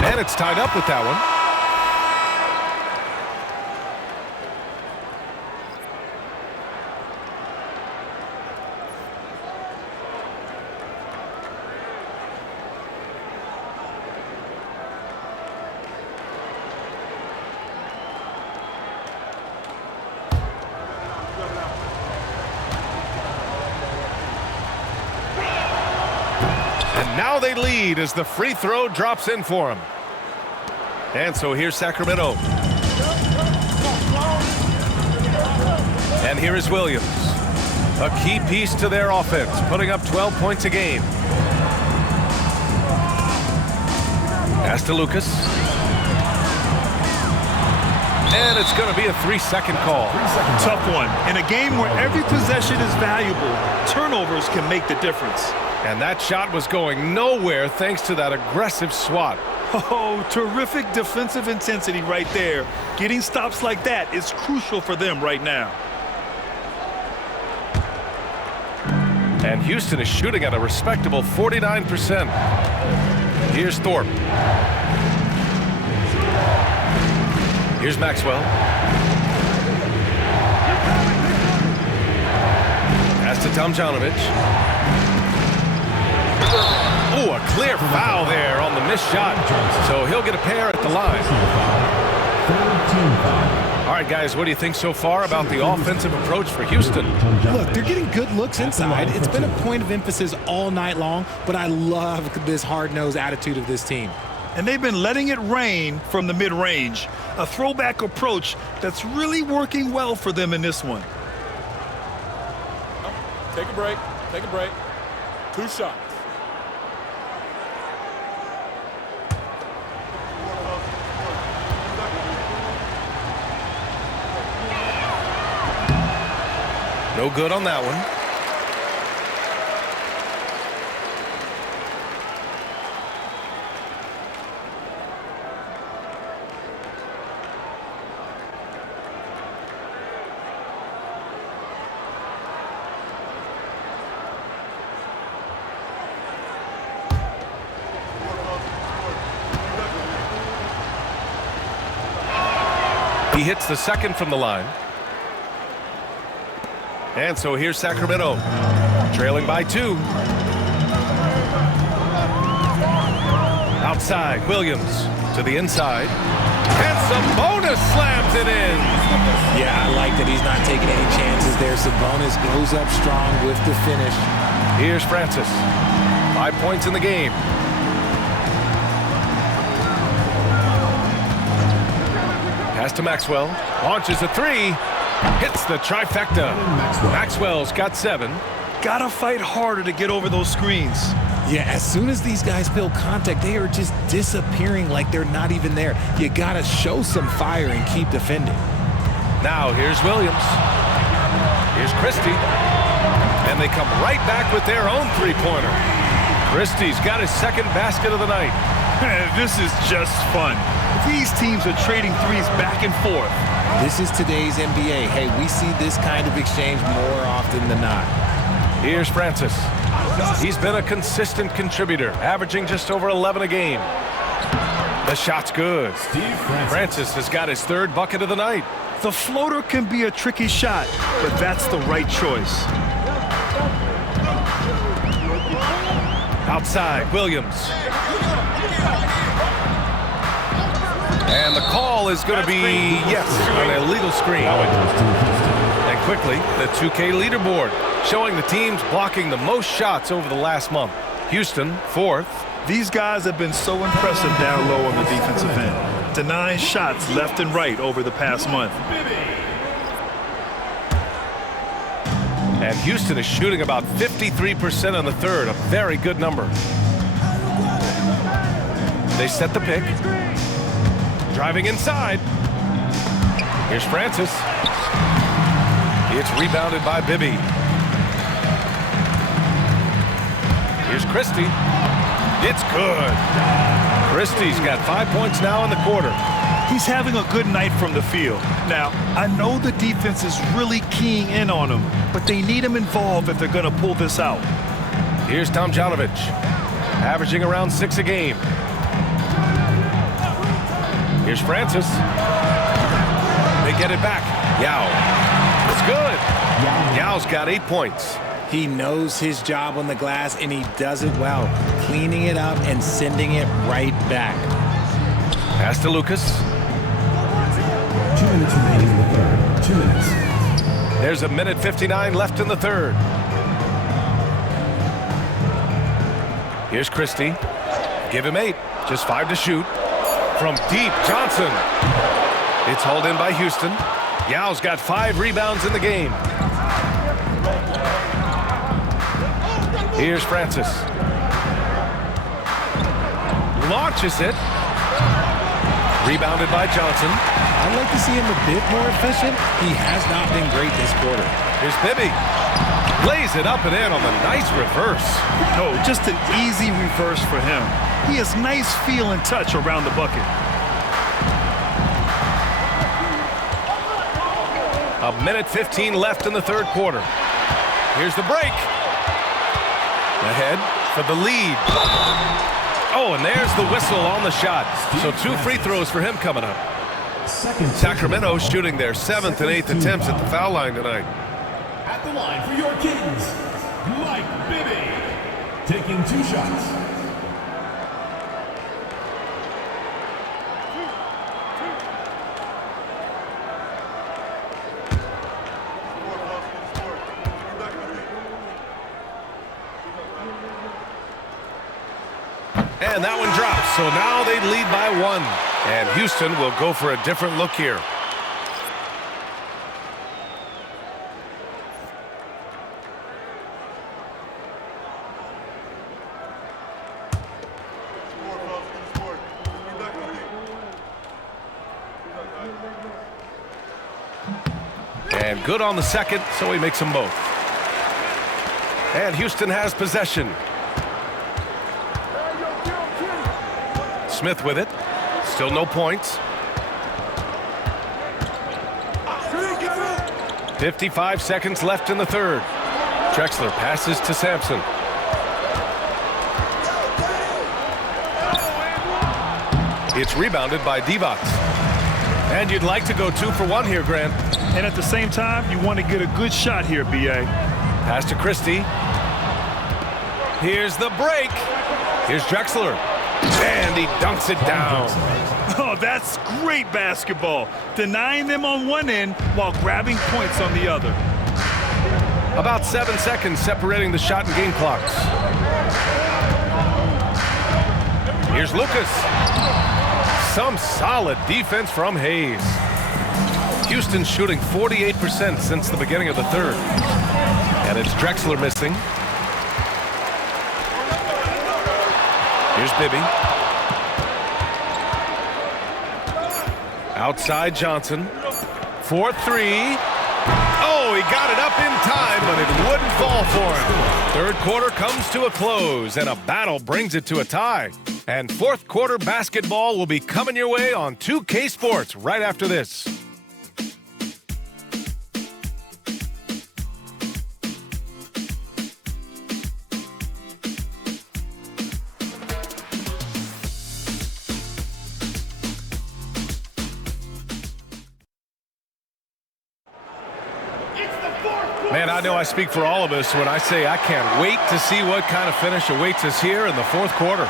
And it's tied up with that one. And now they lead as the free throw drops in for him. And so here's Sacramento. And here is Williams. A key piece to their offense, putting up 12 points a game. Pass to Lucas. And it's going to be a 3-second call. Tough one. In a game where every possession is valuable, turnovers can make the difference. And that shot was going nowhere thanks to that aggressive swat. Oh, terrific defensive intensity right there. Getting stops like that is crucial for them right now. And Houston is shooting at a respectable 49%. Here's Thorpe. Here's Maxwell. Pass to Tomjanovich. Oh, a clear foul there on the missed shot. So he'll get a pair at the line. All right, guys, what do you think so far about the offensive approach for Houston? Look, they're getting good looks inside. It's been a point of emphasis all night long, but I love this hard-nosed attitude of this team. And they've been letting it rain from the mid-range. A throwback approach that's really working well for them in this one. Take a break. Take a break. 2 shots. No good on that one. He hits the second from the line. And so here's Sacramento, trailing by 2. Outside, Williams to the inside. And Sabonis slams it in. Yeah, I like that he's not taking any chances there. Sabonis goes up strong with the finish. Here's Francis. 5 points in the game. Pass to Maxwell. Launches a 3. Hits the trifecta. Maxwell's got 7. Gotta fight harder to get over those screens. Yeah, as soon as these guys feel contact, they are just disappearing like they're not even there. You gotta show some fire and keep defending. Now here's Williams. Here's Christie. And they come right back with their own three-pointer. Christie's got his second basket of the night. This is just fun. These teams are trading threes back and forth. This is today's NBA. Hey, we see this kind of exchange more often than not. Here's Francis. He's been a consistent contributor, averaging just over 11 a game. The shot's good. Francis has got his third bucket of the night. The floater can be a tricky shot, but that's the right choice. Outside, Williams. And the call is going to be, yes, an illegal screen. And quickly, the 2K leaderboard, showing the teams blocking the most shots over the last month. Houston, 4th. These guys have been so impressive down low on the defensive end, denying shots left and right over the past month. And Houston is shooting about 53% on the third, a very good number. They set the pick. Driving inside. Here's Francis. It's rebounded by Bibby. Here's Christie. It's good. Christie's got 5 points now in the quarter. He's having a good night from the field. Now, I know the defense is really keying in on him, but they need him involved if they're going to pull this out. Here's Tomjanovich, averaging around 6 a game. Here's Francis. They get it back. Yao. It's good. Yao's got 8 points. He knows his job on the glass, and he does it well, cleaning it up and sending it right back. Pass to Lucas. 2 minutes remaining in the third. 2 minutes. There's a minute 59 left in the third. Here's Christie. Give him 8. Just 5 to shoot. From deep, Johnson. It's hauled in by Houston. Yao's got 5 rebounds in the game. Here's Francis. Launches it. Rebounded by Johnson. I'd like to see him a bit more efficient. He has not been great this quarter. Here's Bibby. Lays it up and in on the nice reverse. No, just an easy reverse for him. He has nice feel and touch around the bucket. A minute 15 left in the third quarter. Here's the break. Ahead for the lead. Oh, and there's the whistle on the shot. So 2 free throws for him coming up. Sacramento shooting their 7th and 8th attempts at the foul line tonight. At the line for your Kings, Mike Bibby, taking 2 shots. And that one drops, so now they lead by 1. And Houston will go for a different look here. And good on the second, so he makes them both. And Houston has possession. Smith with it. Still no points. 55 seconds left in the third. Drexler passes to Sampson. It's rebounded by Divac. And you'd like to go 2 for 1 here, Grant. And at the same time, you want to get a good shot here, B.A. Pass to Christie. Here's the break. Here's Drexler. And he dunks it down. Oh, that's great basketball. Denying them on one end while grabbing points on the other. About 7 seconds separating the shot and game clocks. Here's Lucas. Some solid defense from Hayes. Houston's shooting 48% since the beginning of the third. And it's Drexler missing. Here's Bibby. Outside Johnson. 4-3. Oh, he got it up in time, but it wouldn't fall for him. Third quarter comes to a close, and a battle brings it to a tie. And fourth quarter basketball will be coming your way on 2K Sports right after this. Man, I know I speak for all of us when I say I can't wait to see what kind of finish awaits us here in the fourth quarter.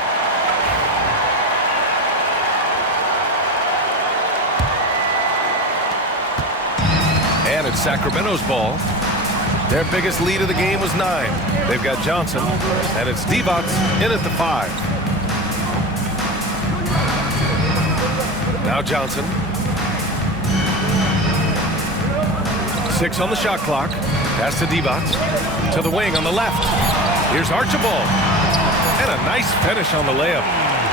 And it's Sacramento's ball. Their biggest lead of the game was 9. They've got Johnson, and it's Divac in at the 5. Now Johnson. 6 on the shot clock. Pass to Divac. To the wing on the left. Here's Archibald. And a nice finish on the layup.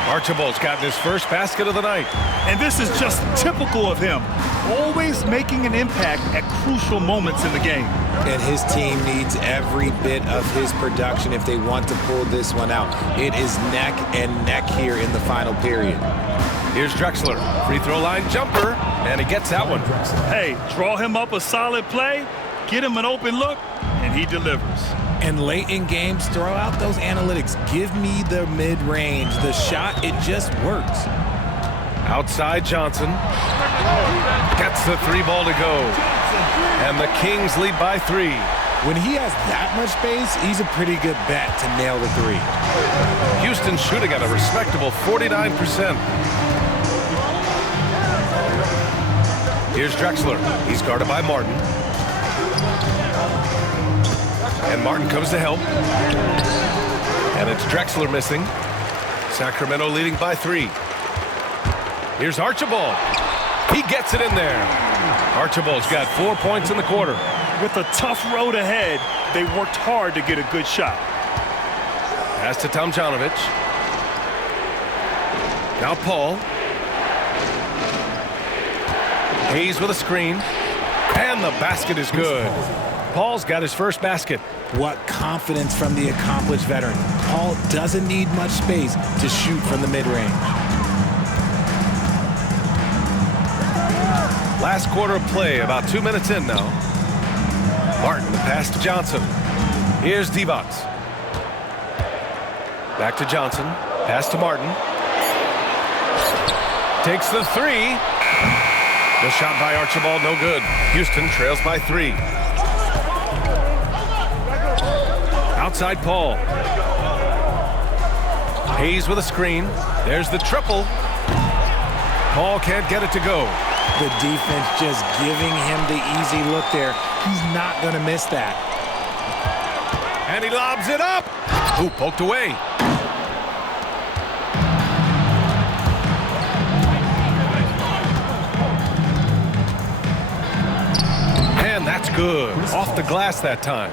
Archibald's gotten his first basket of the night. And this is just typical of him. Always making an impact at crucial moments in the game. And his team needs every bit of his production if they want to pull this one out. It is neck and neck here in the final period. Here's Drexler. Free throw line jumper. And he gets that one. Hey, draw him up a solid play, get him an open look, and he delivers. And late in games, throw out those analytics. Give me the mid-range. The shot, it just works. Outside Johnson. Gets the 3 ball to go. And the Kings lead by 3. When he has that much space, he's a pretty good bet to nail the 3. Houston's shooting at a respectable 49%. Here's Drexler. He's guarded by Martin. And Martin comes to help. And it's Drexler missing. Sacramento leading by 3. Here's Archibald. He gets it in there. Archibald's got 4 points in the quarter. With a tough road ahead, they worked hard to get a good shot. Pass to Tomjanovich. Now Paul. Hayes with a screen. And the basket is good. Paul's got his first basket. What confidence from the accomplished veteran. Paul doesn't need much space to shoot from the mid-range. Last quarter of play, about 2 minutes in now. Martin, the pass to Johnson. Here's Divac. Back to Johnson. Pass to Martin. Takes the 3. The shot by Archibald, no good. Houston trails by 3. Outside Paul. Hayes with a screen. There's the triple. Paul can't get it to go. The defense just giving him the easy look there. He's not going to miss that. And he lobs it up. Ooh, poked away. And that's good. Off the glass that time.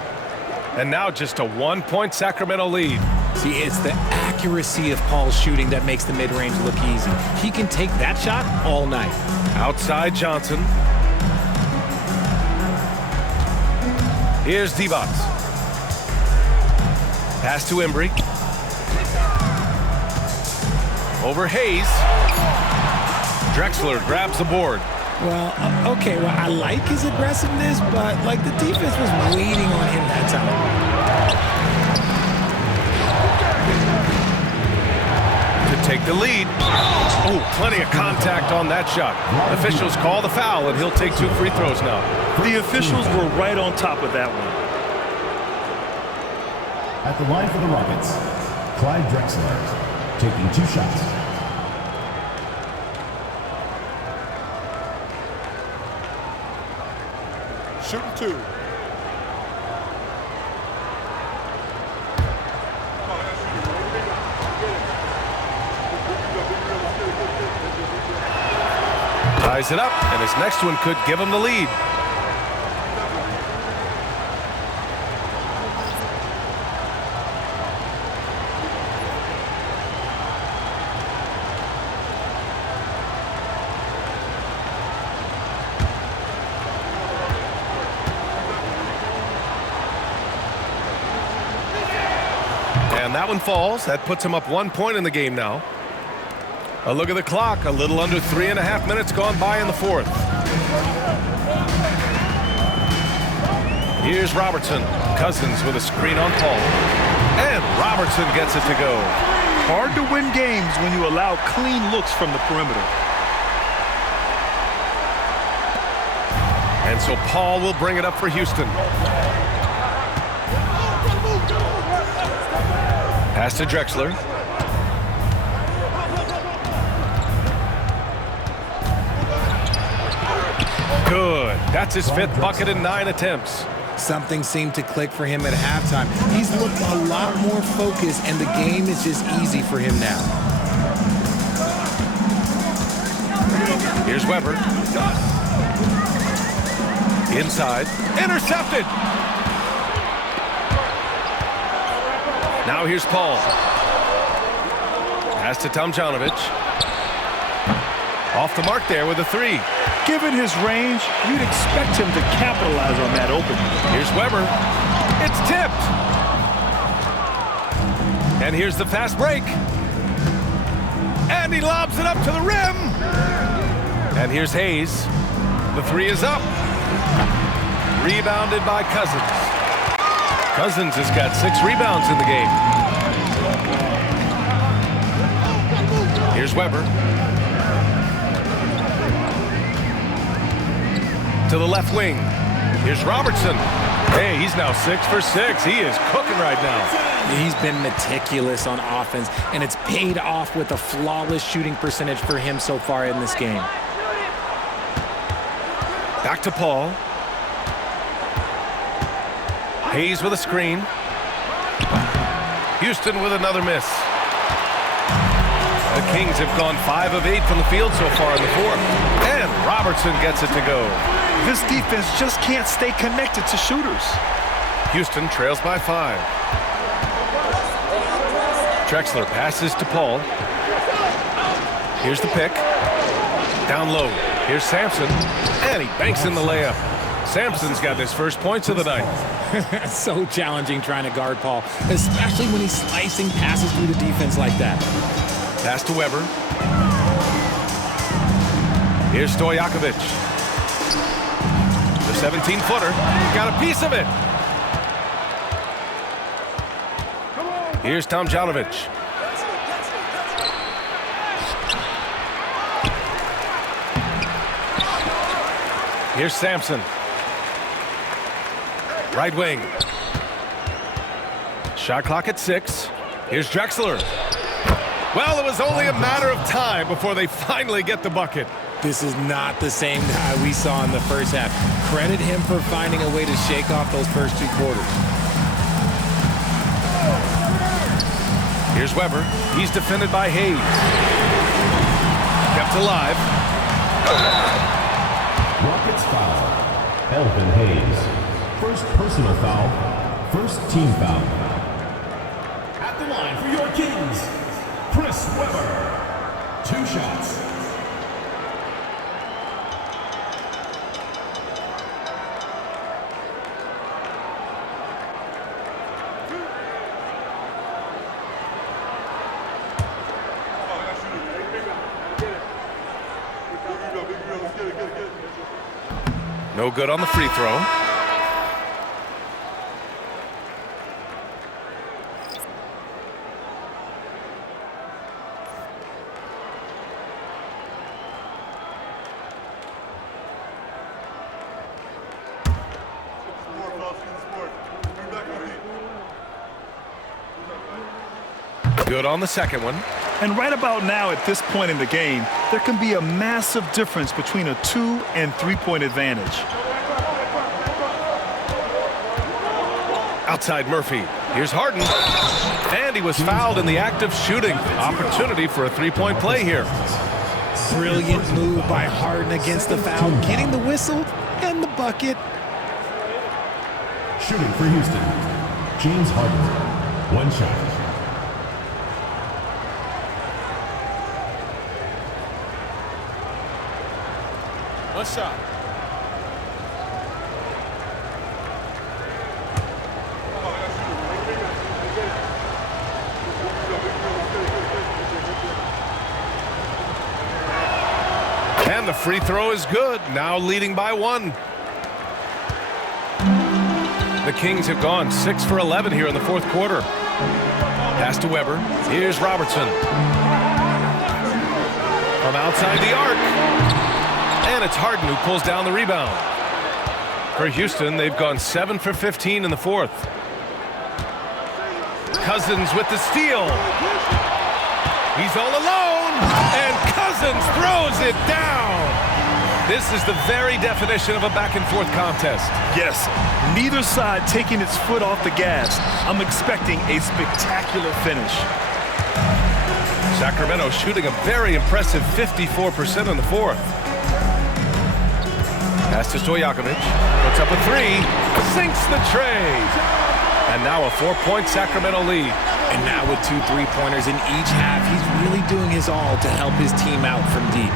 And now just a 1-point Sacramento lead. See, it's the accuracy of Paul's shooting that makes the mid-range look easy. He can take that shot all night. Outside Johnson. Here's Divac. Pass to Embry. Over Hayes. Drexler grabs the board. Well, okay, well, I like his aggressiveness, but, like, the defense was waiting on him that time. To take the lead. Oh, plenty of contact on that shot. Officials call the foul, and he'll take 2 free throws now. The officials were right on top of that one. At the line for the Rockets, Clyde Drexler, taking 2 shots. Shooting 2. Ties it up, and his next one could give him the lead. And that one falls. That puts him up 1 point in the game now. A look at the clock. A little under 3.5 minutes gone by in the fourth. Here's Robertson. Cousins with a screen on Paul. And Robertson gets it to go. Hard to win games when you allow clean looks from the perimeter. And so Paul will bring it up for Houston. Pass to Drexler. Good. That's his fifth bucket in 9 attempts. Something seemed to click for him at halftime. He's looked a lot more focused, and the game is just easy for him now. Here's Weber. Inside. Intercepted. Now here's Paul. Pass to Tomjanovich. Off the mark there with a three. Given his range, you'd expect him to capitalize on that opening. Here's Weber. It's tipped. And here's the fast break. And he lobs it up to the rim. And here's Hayes. The three is up. Rebounded by Cousins. Cousins has got 6 rebounds in the game. Here's Weber. To the left wing. Here's Robertson. Hey, he's now 6 for 6. He is cooking right now. He's been meticulous on offense, and it's paid off with a flawless shooting percentage for him so far in this game. Back to Paul. Hayes with a screen. Houston with another miss. The Kings have gone 5 of 8 from the field so far in the fourth. And Robertson gets it to go. This defense just can't stay connected to shooters. Houston trails by 5. Drexler passes to Paul. Here's the pick. Down low. Here's Sampson. And he banks in the layup. Sampson's got his first points of the night. So challenging trying to guard Paul, especially when he's slicing passes through the defense like that. Pass to Weber. Here's Stojakovic. The 17-footer got a piece of it. Here's Tomjanovich. Here's Sampson. Right wing. Shot clock at 6. Here's Drexler. Well, it was only a matter of time before they finally get the bucket. This is not the same guy we saw in the first half. Credit him for finding a way to shake off those first 2 quarters. Here's Weber. He's defended by Hayes. Kept alive. Rockets foul. Elvin Hayes. First personal foul. First team foul. At the line for your Kings, Chris Weber. 2 shots. No good on the free throw. Good on the second one. And right about now, at this point in the game, there can be a massive difference between a 2- and 3-point advantage. Outside Murphy. Here's Harden. And he was fouled in the act of shooting. Opportunity for a 3-point play here. Brilliant move by Harden against the foul, getting the whistle and the bucket. Shooting for Houston, James Harden. One shot. One shot. And the free throw is good. Now leading by 1. The Kings have gone 6 for 11 here in the fourth quarter. Pass to Weber. Here's Robertson. From outside the arc. And it's Harden who pulls down the rebound. For Houston, they've gone 7 for 15 in the fourth. Cousins with the steal. He's all alone. And Cousins throws it down. This is the very definition of a back-and-forth contest. Yes, neither side taking its foot off the gas. I'm expecting a spectacular finish. Sacramento shooting a very impressive 54% in the fourth. Pass to Stojakovic. Puts up a 3. Sinks the tray. And now a 4-point Sacramento lead. And now with 2 3-pointers in each half, he's really doing his all to help his team out from deep.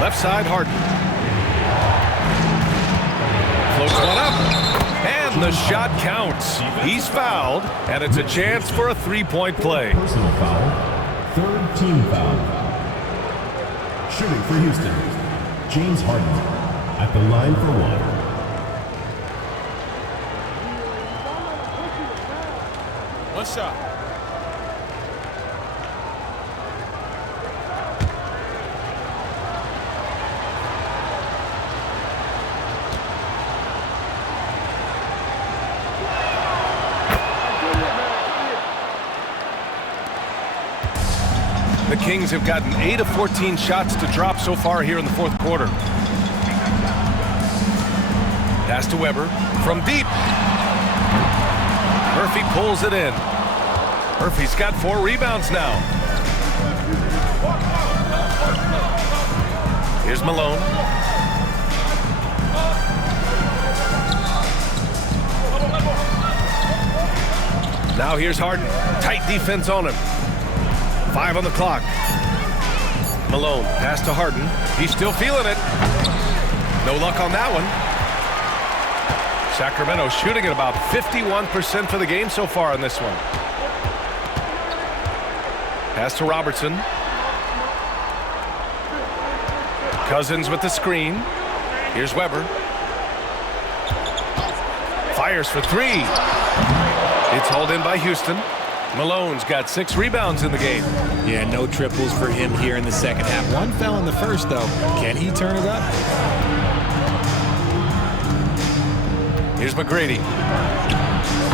Left side, Harden. Floats one up. And the shot counts. He's fouled, and it's a chance for a 3-point play. Personal foul. Third team foul. Shooting for Houston, James Harden. At the line for 1. One shot. The Kings have gotten 8 of 14 shots to drop so far here in the fourth quarter. Pass to Weber from deep. Murphy pulls it in. Murphy's got 4 rebounds now. Here's Malone. Now here's Harden. Tight defense on him. 5 on the clock. Malone, pass to Harden. He's still feeling it. No luck on that one. Sacramento shooting at about 51% for the game so far in this one. Pass to Robertson. Cousins with the screen. Here's Weber. Fires for 3. It's hauled in by Houston. Malone's got 6 rebounds in the game. Yeah, no triples for him here in the second half. 1 fell in the first, though. Can he turn it up? Here's McGrady.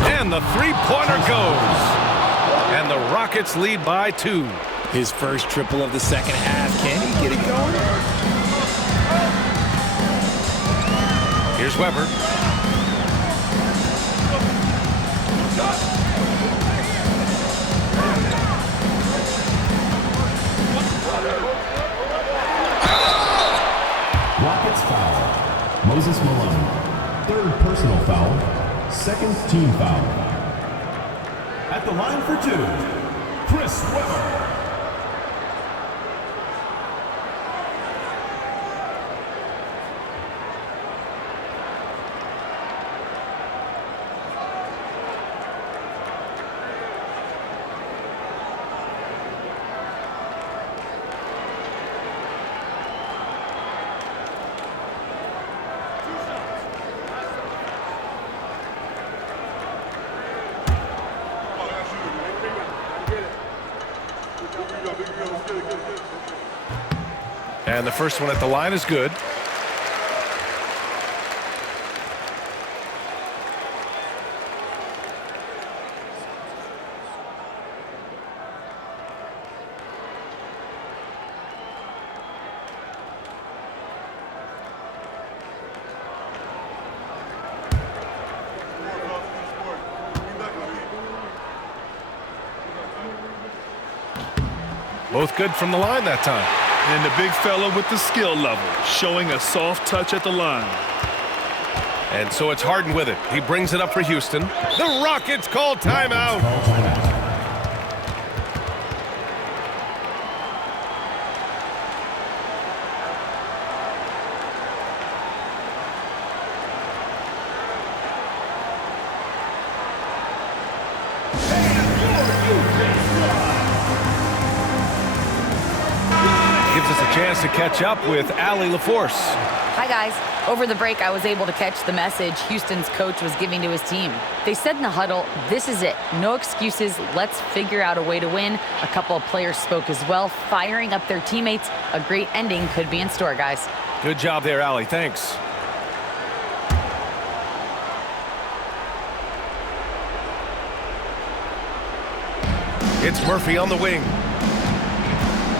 And the 3-pointer goes. And the Rockets lead by 2. His first triple of the second half. Can he get it going? Here's Weber. Rockets foul. Moses Malone. Third personal foul. Second team foul. At the line for 2, Chris Webber. And the first one at the line is good. Both good from the line that time. And the big fella with the skill level, showing a soft touch at the line. And so it's Harden with it. He brings it up for Houston. The Rockets call timeout. Gives us a chance to catch up with Allie LaForce. Hi, guys. Over the break, I was able to catch the message Houston's coach was giving to his team. They said in the huddle, this is it. No excuses. Let's figure out a way to win. A couple of players spoke as well, firing up their teammates. A great ending could be in store, guys. Good job there, Allie. Thanks. It's Murphy on the wing.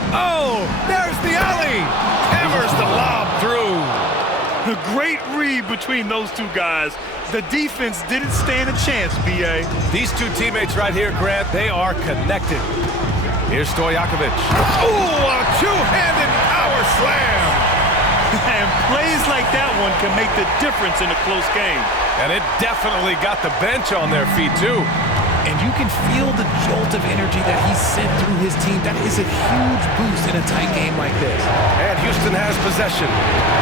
Oh, there's the alley. Hammers the lob through. A great read between those two guys. The defense didn't stand a chance, B.A. These two teammates right here, Grant, they are connected. Here's Stojakovic. Ooh, a two-handed power slam. And plays like that one can make the difference in a close game. And it definitely got the bench on their feet, too. And you can feel the jolt of energy that he sent through his team. That is a huge boost in a tight game like this. And Houston has possession.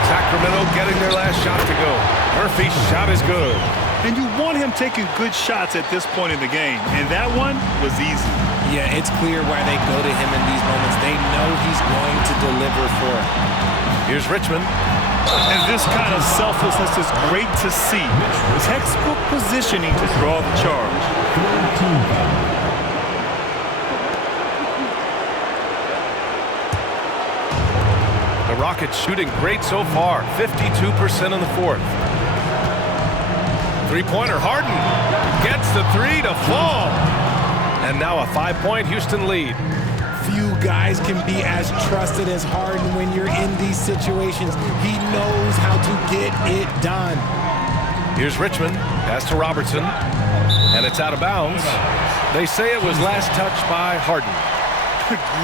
Sacramento getting their last shot to go. Murphy's shot is good. And you want him taking good shots at this point in the game. And that one was easy. Yeah, it's clear why they go to him in these moments. They know he's going to deliver for it. Here's Richmond. And this kind of selflessness is great to see. Textbook positioning to draw the charge. The Rockets shooting great so far. 52% in the fourth. Three-pointer, Harden gets the three to fall. And now a 5-point Houston lead. Few guys can be as trusted as Harden when you're in these situations. He knows how to get it done. Here's Richmond. Pass to Robertson. And it's out of bounds. They say it was last touched by Harden.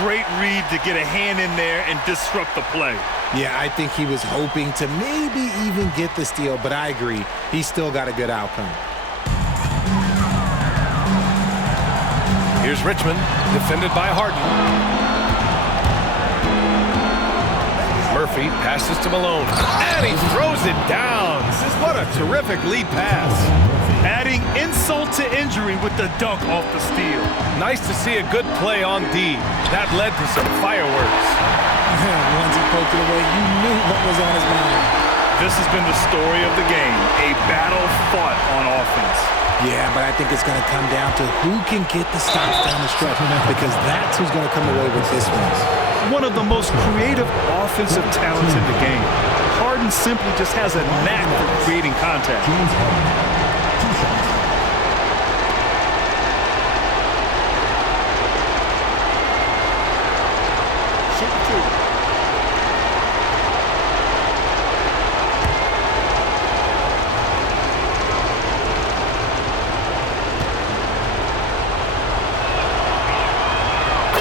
Great read to get a hand in there and disrupt the play. Yeah, I think he was hoping to maybe even get the steal, but I agree. He still got a good outcome. Here's Richmond, defended by Harden. Murphy passes to Malone, and he throws it down. What a terrific lead pass. Adding insult to injury with the dunk off the steal. Nice to see a good play on D. That led to some fireworks. Once he poked it away, you knew what was on his mind. This has been the story of the game, a battle fought on offense. Yeah, but I think it's going to come down to who can get the stops down the stretch, because that's who's going to come away with this one. One of the most creative offensive talents in the game. Harden simply just has a knack for creating contact.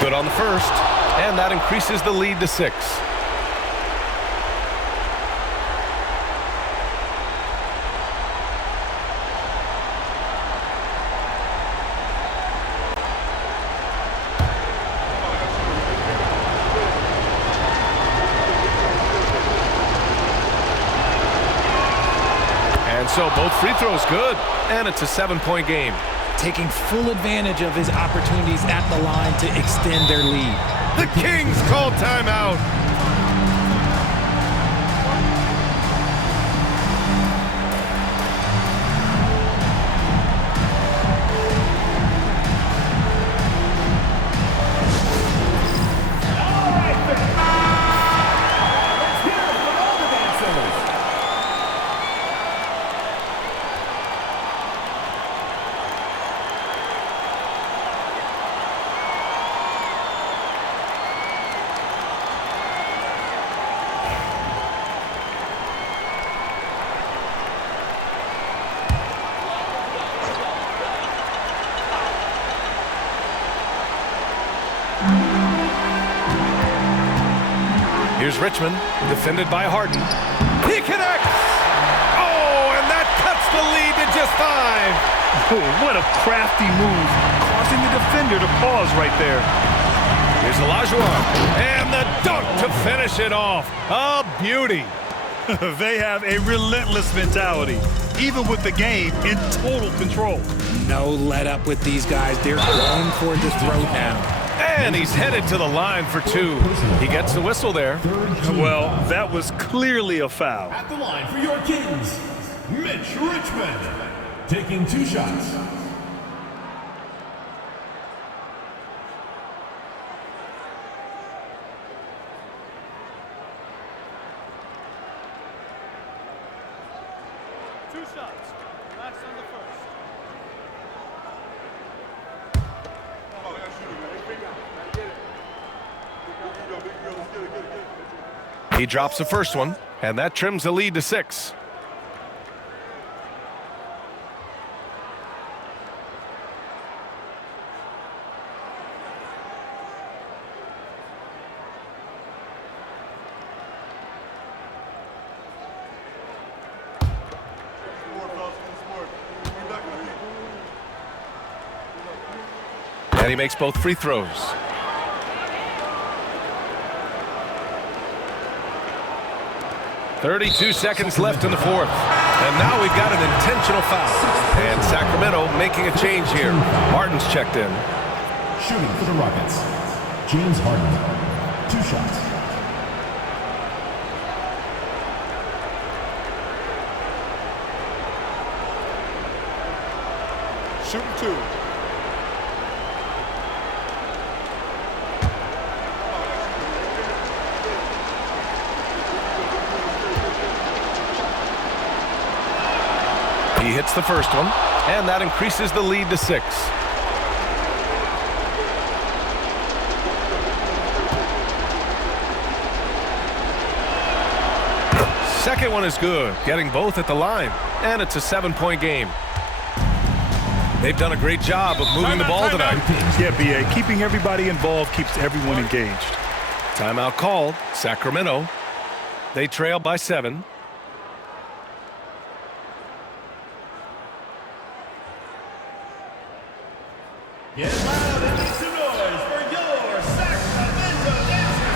Good on the first, and that increases the lead to 6. And so both free throws good, and it's a 7-point game. Taking full advantage of his opportunities at the line to extend their lead. The Kings call timeout. Here's Richmond, defended by Harden. He connects! Oh, and that cuts the lead to just 5. Oh, what a crafty move, causing the defender to pause right there. Here's Olajuwon, and the dunk to finish it off. A beauty. They have a relentless mentality, even with the game in total control. No let up with these guys. They're going for the throat now. And he's headed to the line for 2. He gets the whistle there. Well, that was clearly a foul. At the line for your Kings, Mitch Richmond, taking 2 shots. He drops the first one, and that trims the lead to 6. And he makes both free throws. .32 seconds left in the 4th. And now we've got an intentional foul. And Sacramento making a change here. Harden's checked in. Shooting for the Rockets, James Harden, 2 shots. Shooting 2. He hits the first one, and that increases the lead to 6. Second one is good, getting both at the line, and it's a 7-point game. They've done a great job of moving the ball tonight. Yeah, B.A., keeping everybody involved keeps everyone engaged. Timeout called. Sacramento. They trail by 7. Get loud and make some noise for your Sacramento dancers.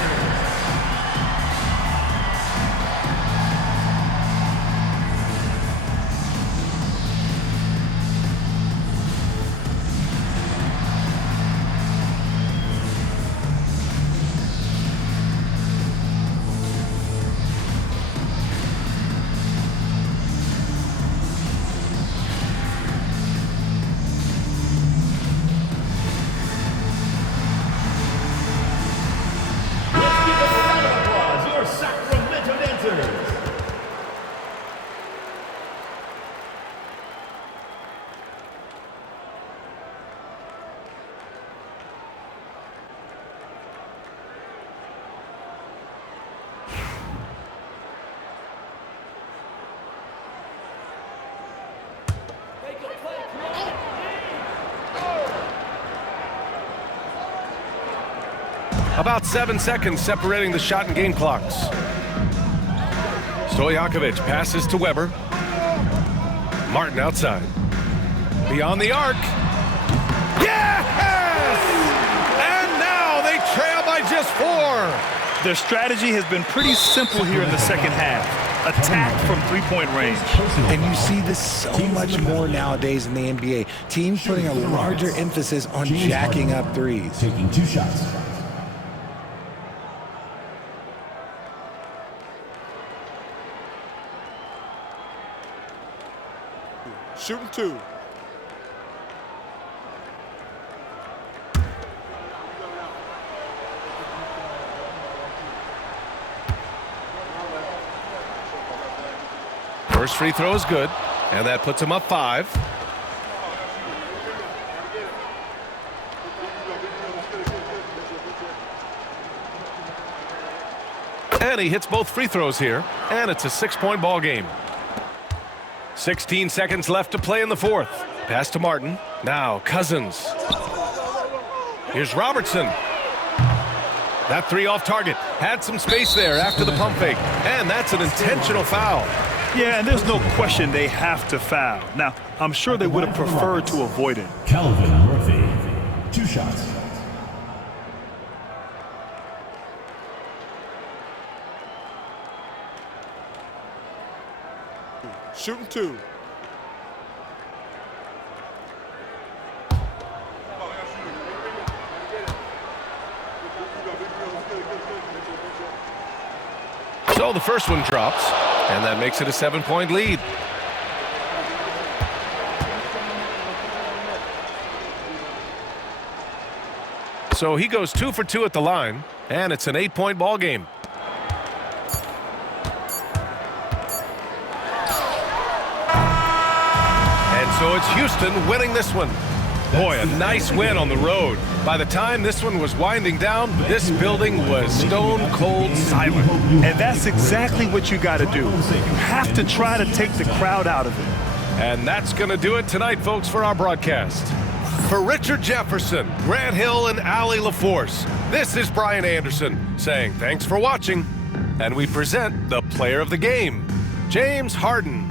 About 7 seconds separating the shot and game clocks. Stojakovic passes to Weber. Martin outside. Beyond the arc. Yes! And now they trail by just 4. Their strategy has been pretty simple here in the second half. Attack from 3-point range. And you see this so much more nowadays in the NBA. Teams putting a larger emphasis on jacking up threes. Taking 2 shots. Shooting 2. First free throw is good, and that puts him up 5. And he hits both free throws here, and it's a 6-point ball game. 16 seconds left to play in the 4th. Pass to Martin. Now Cousins. Here's Robertson. That three off target. Had some space there after the pump fake. And that's an intentional foul. Yeah, and there's no question they have to foul. Now, I'm sure they would have preferred to avoid it. Calvin Murphy, 2 shots. Shooting 2. So the first one drops, and that makes it a 7-point lead. So he goes 2 for 2 at the line, and it's an 8-point ball game. And so it's Houston winning this one. Boy, a nice win on the road. By the time this one was winding down, this building was stone cold silent. And that's exactly what you got to do. You have to try to take the crowd out of it. And that's going to do it tonight, folks, for our broadcast. For Richard Jefferson, Grant Hill, and Allie LaForce, this is Brian Anderson saying thanks for watching. And we present the player of the game, James Harden.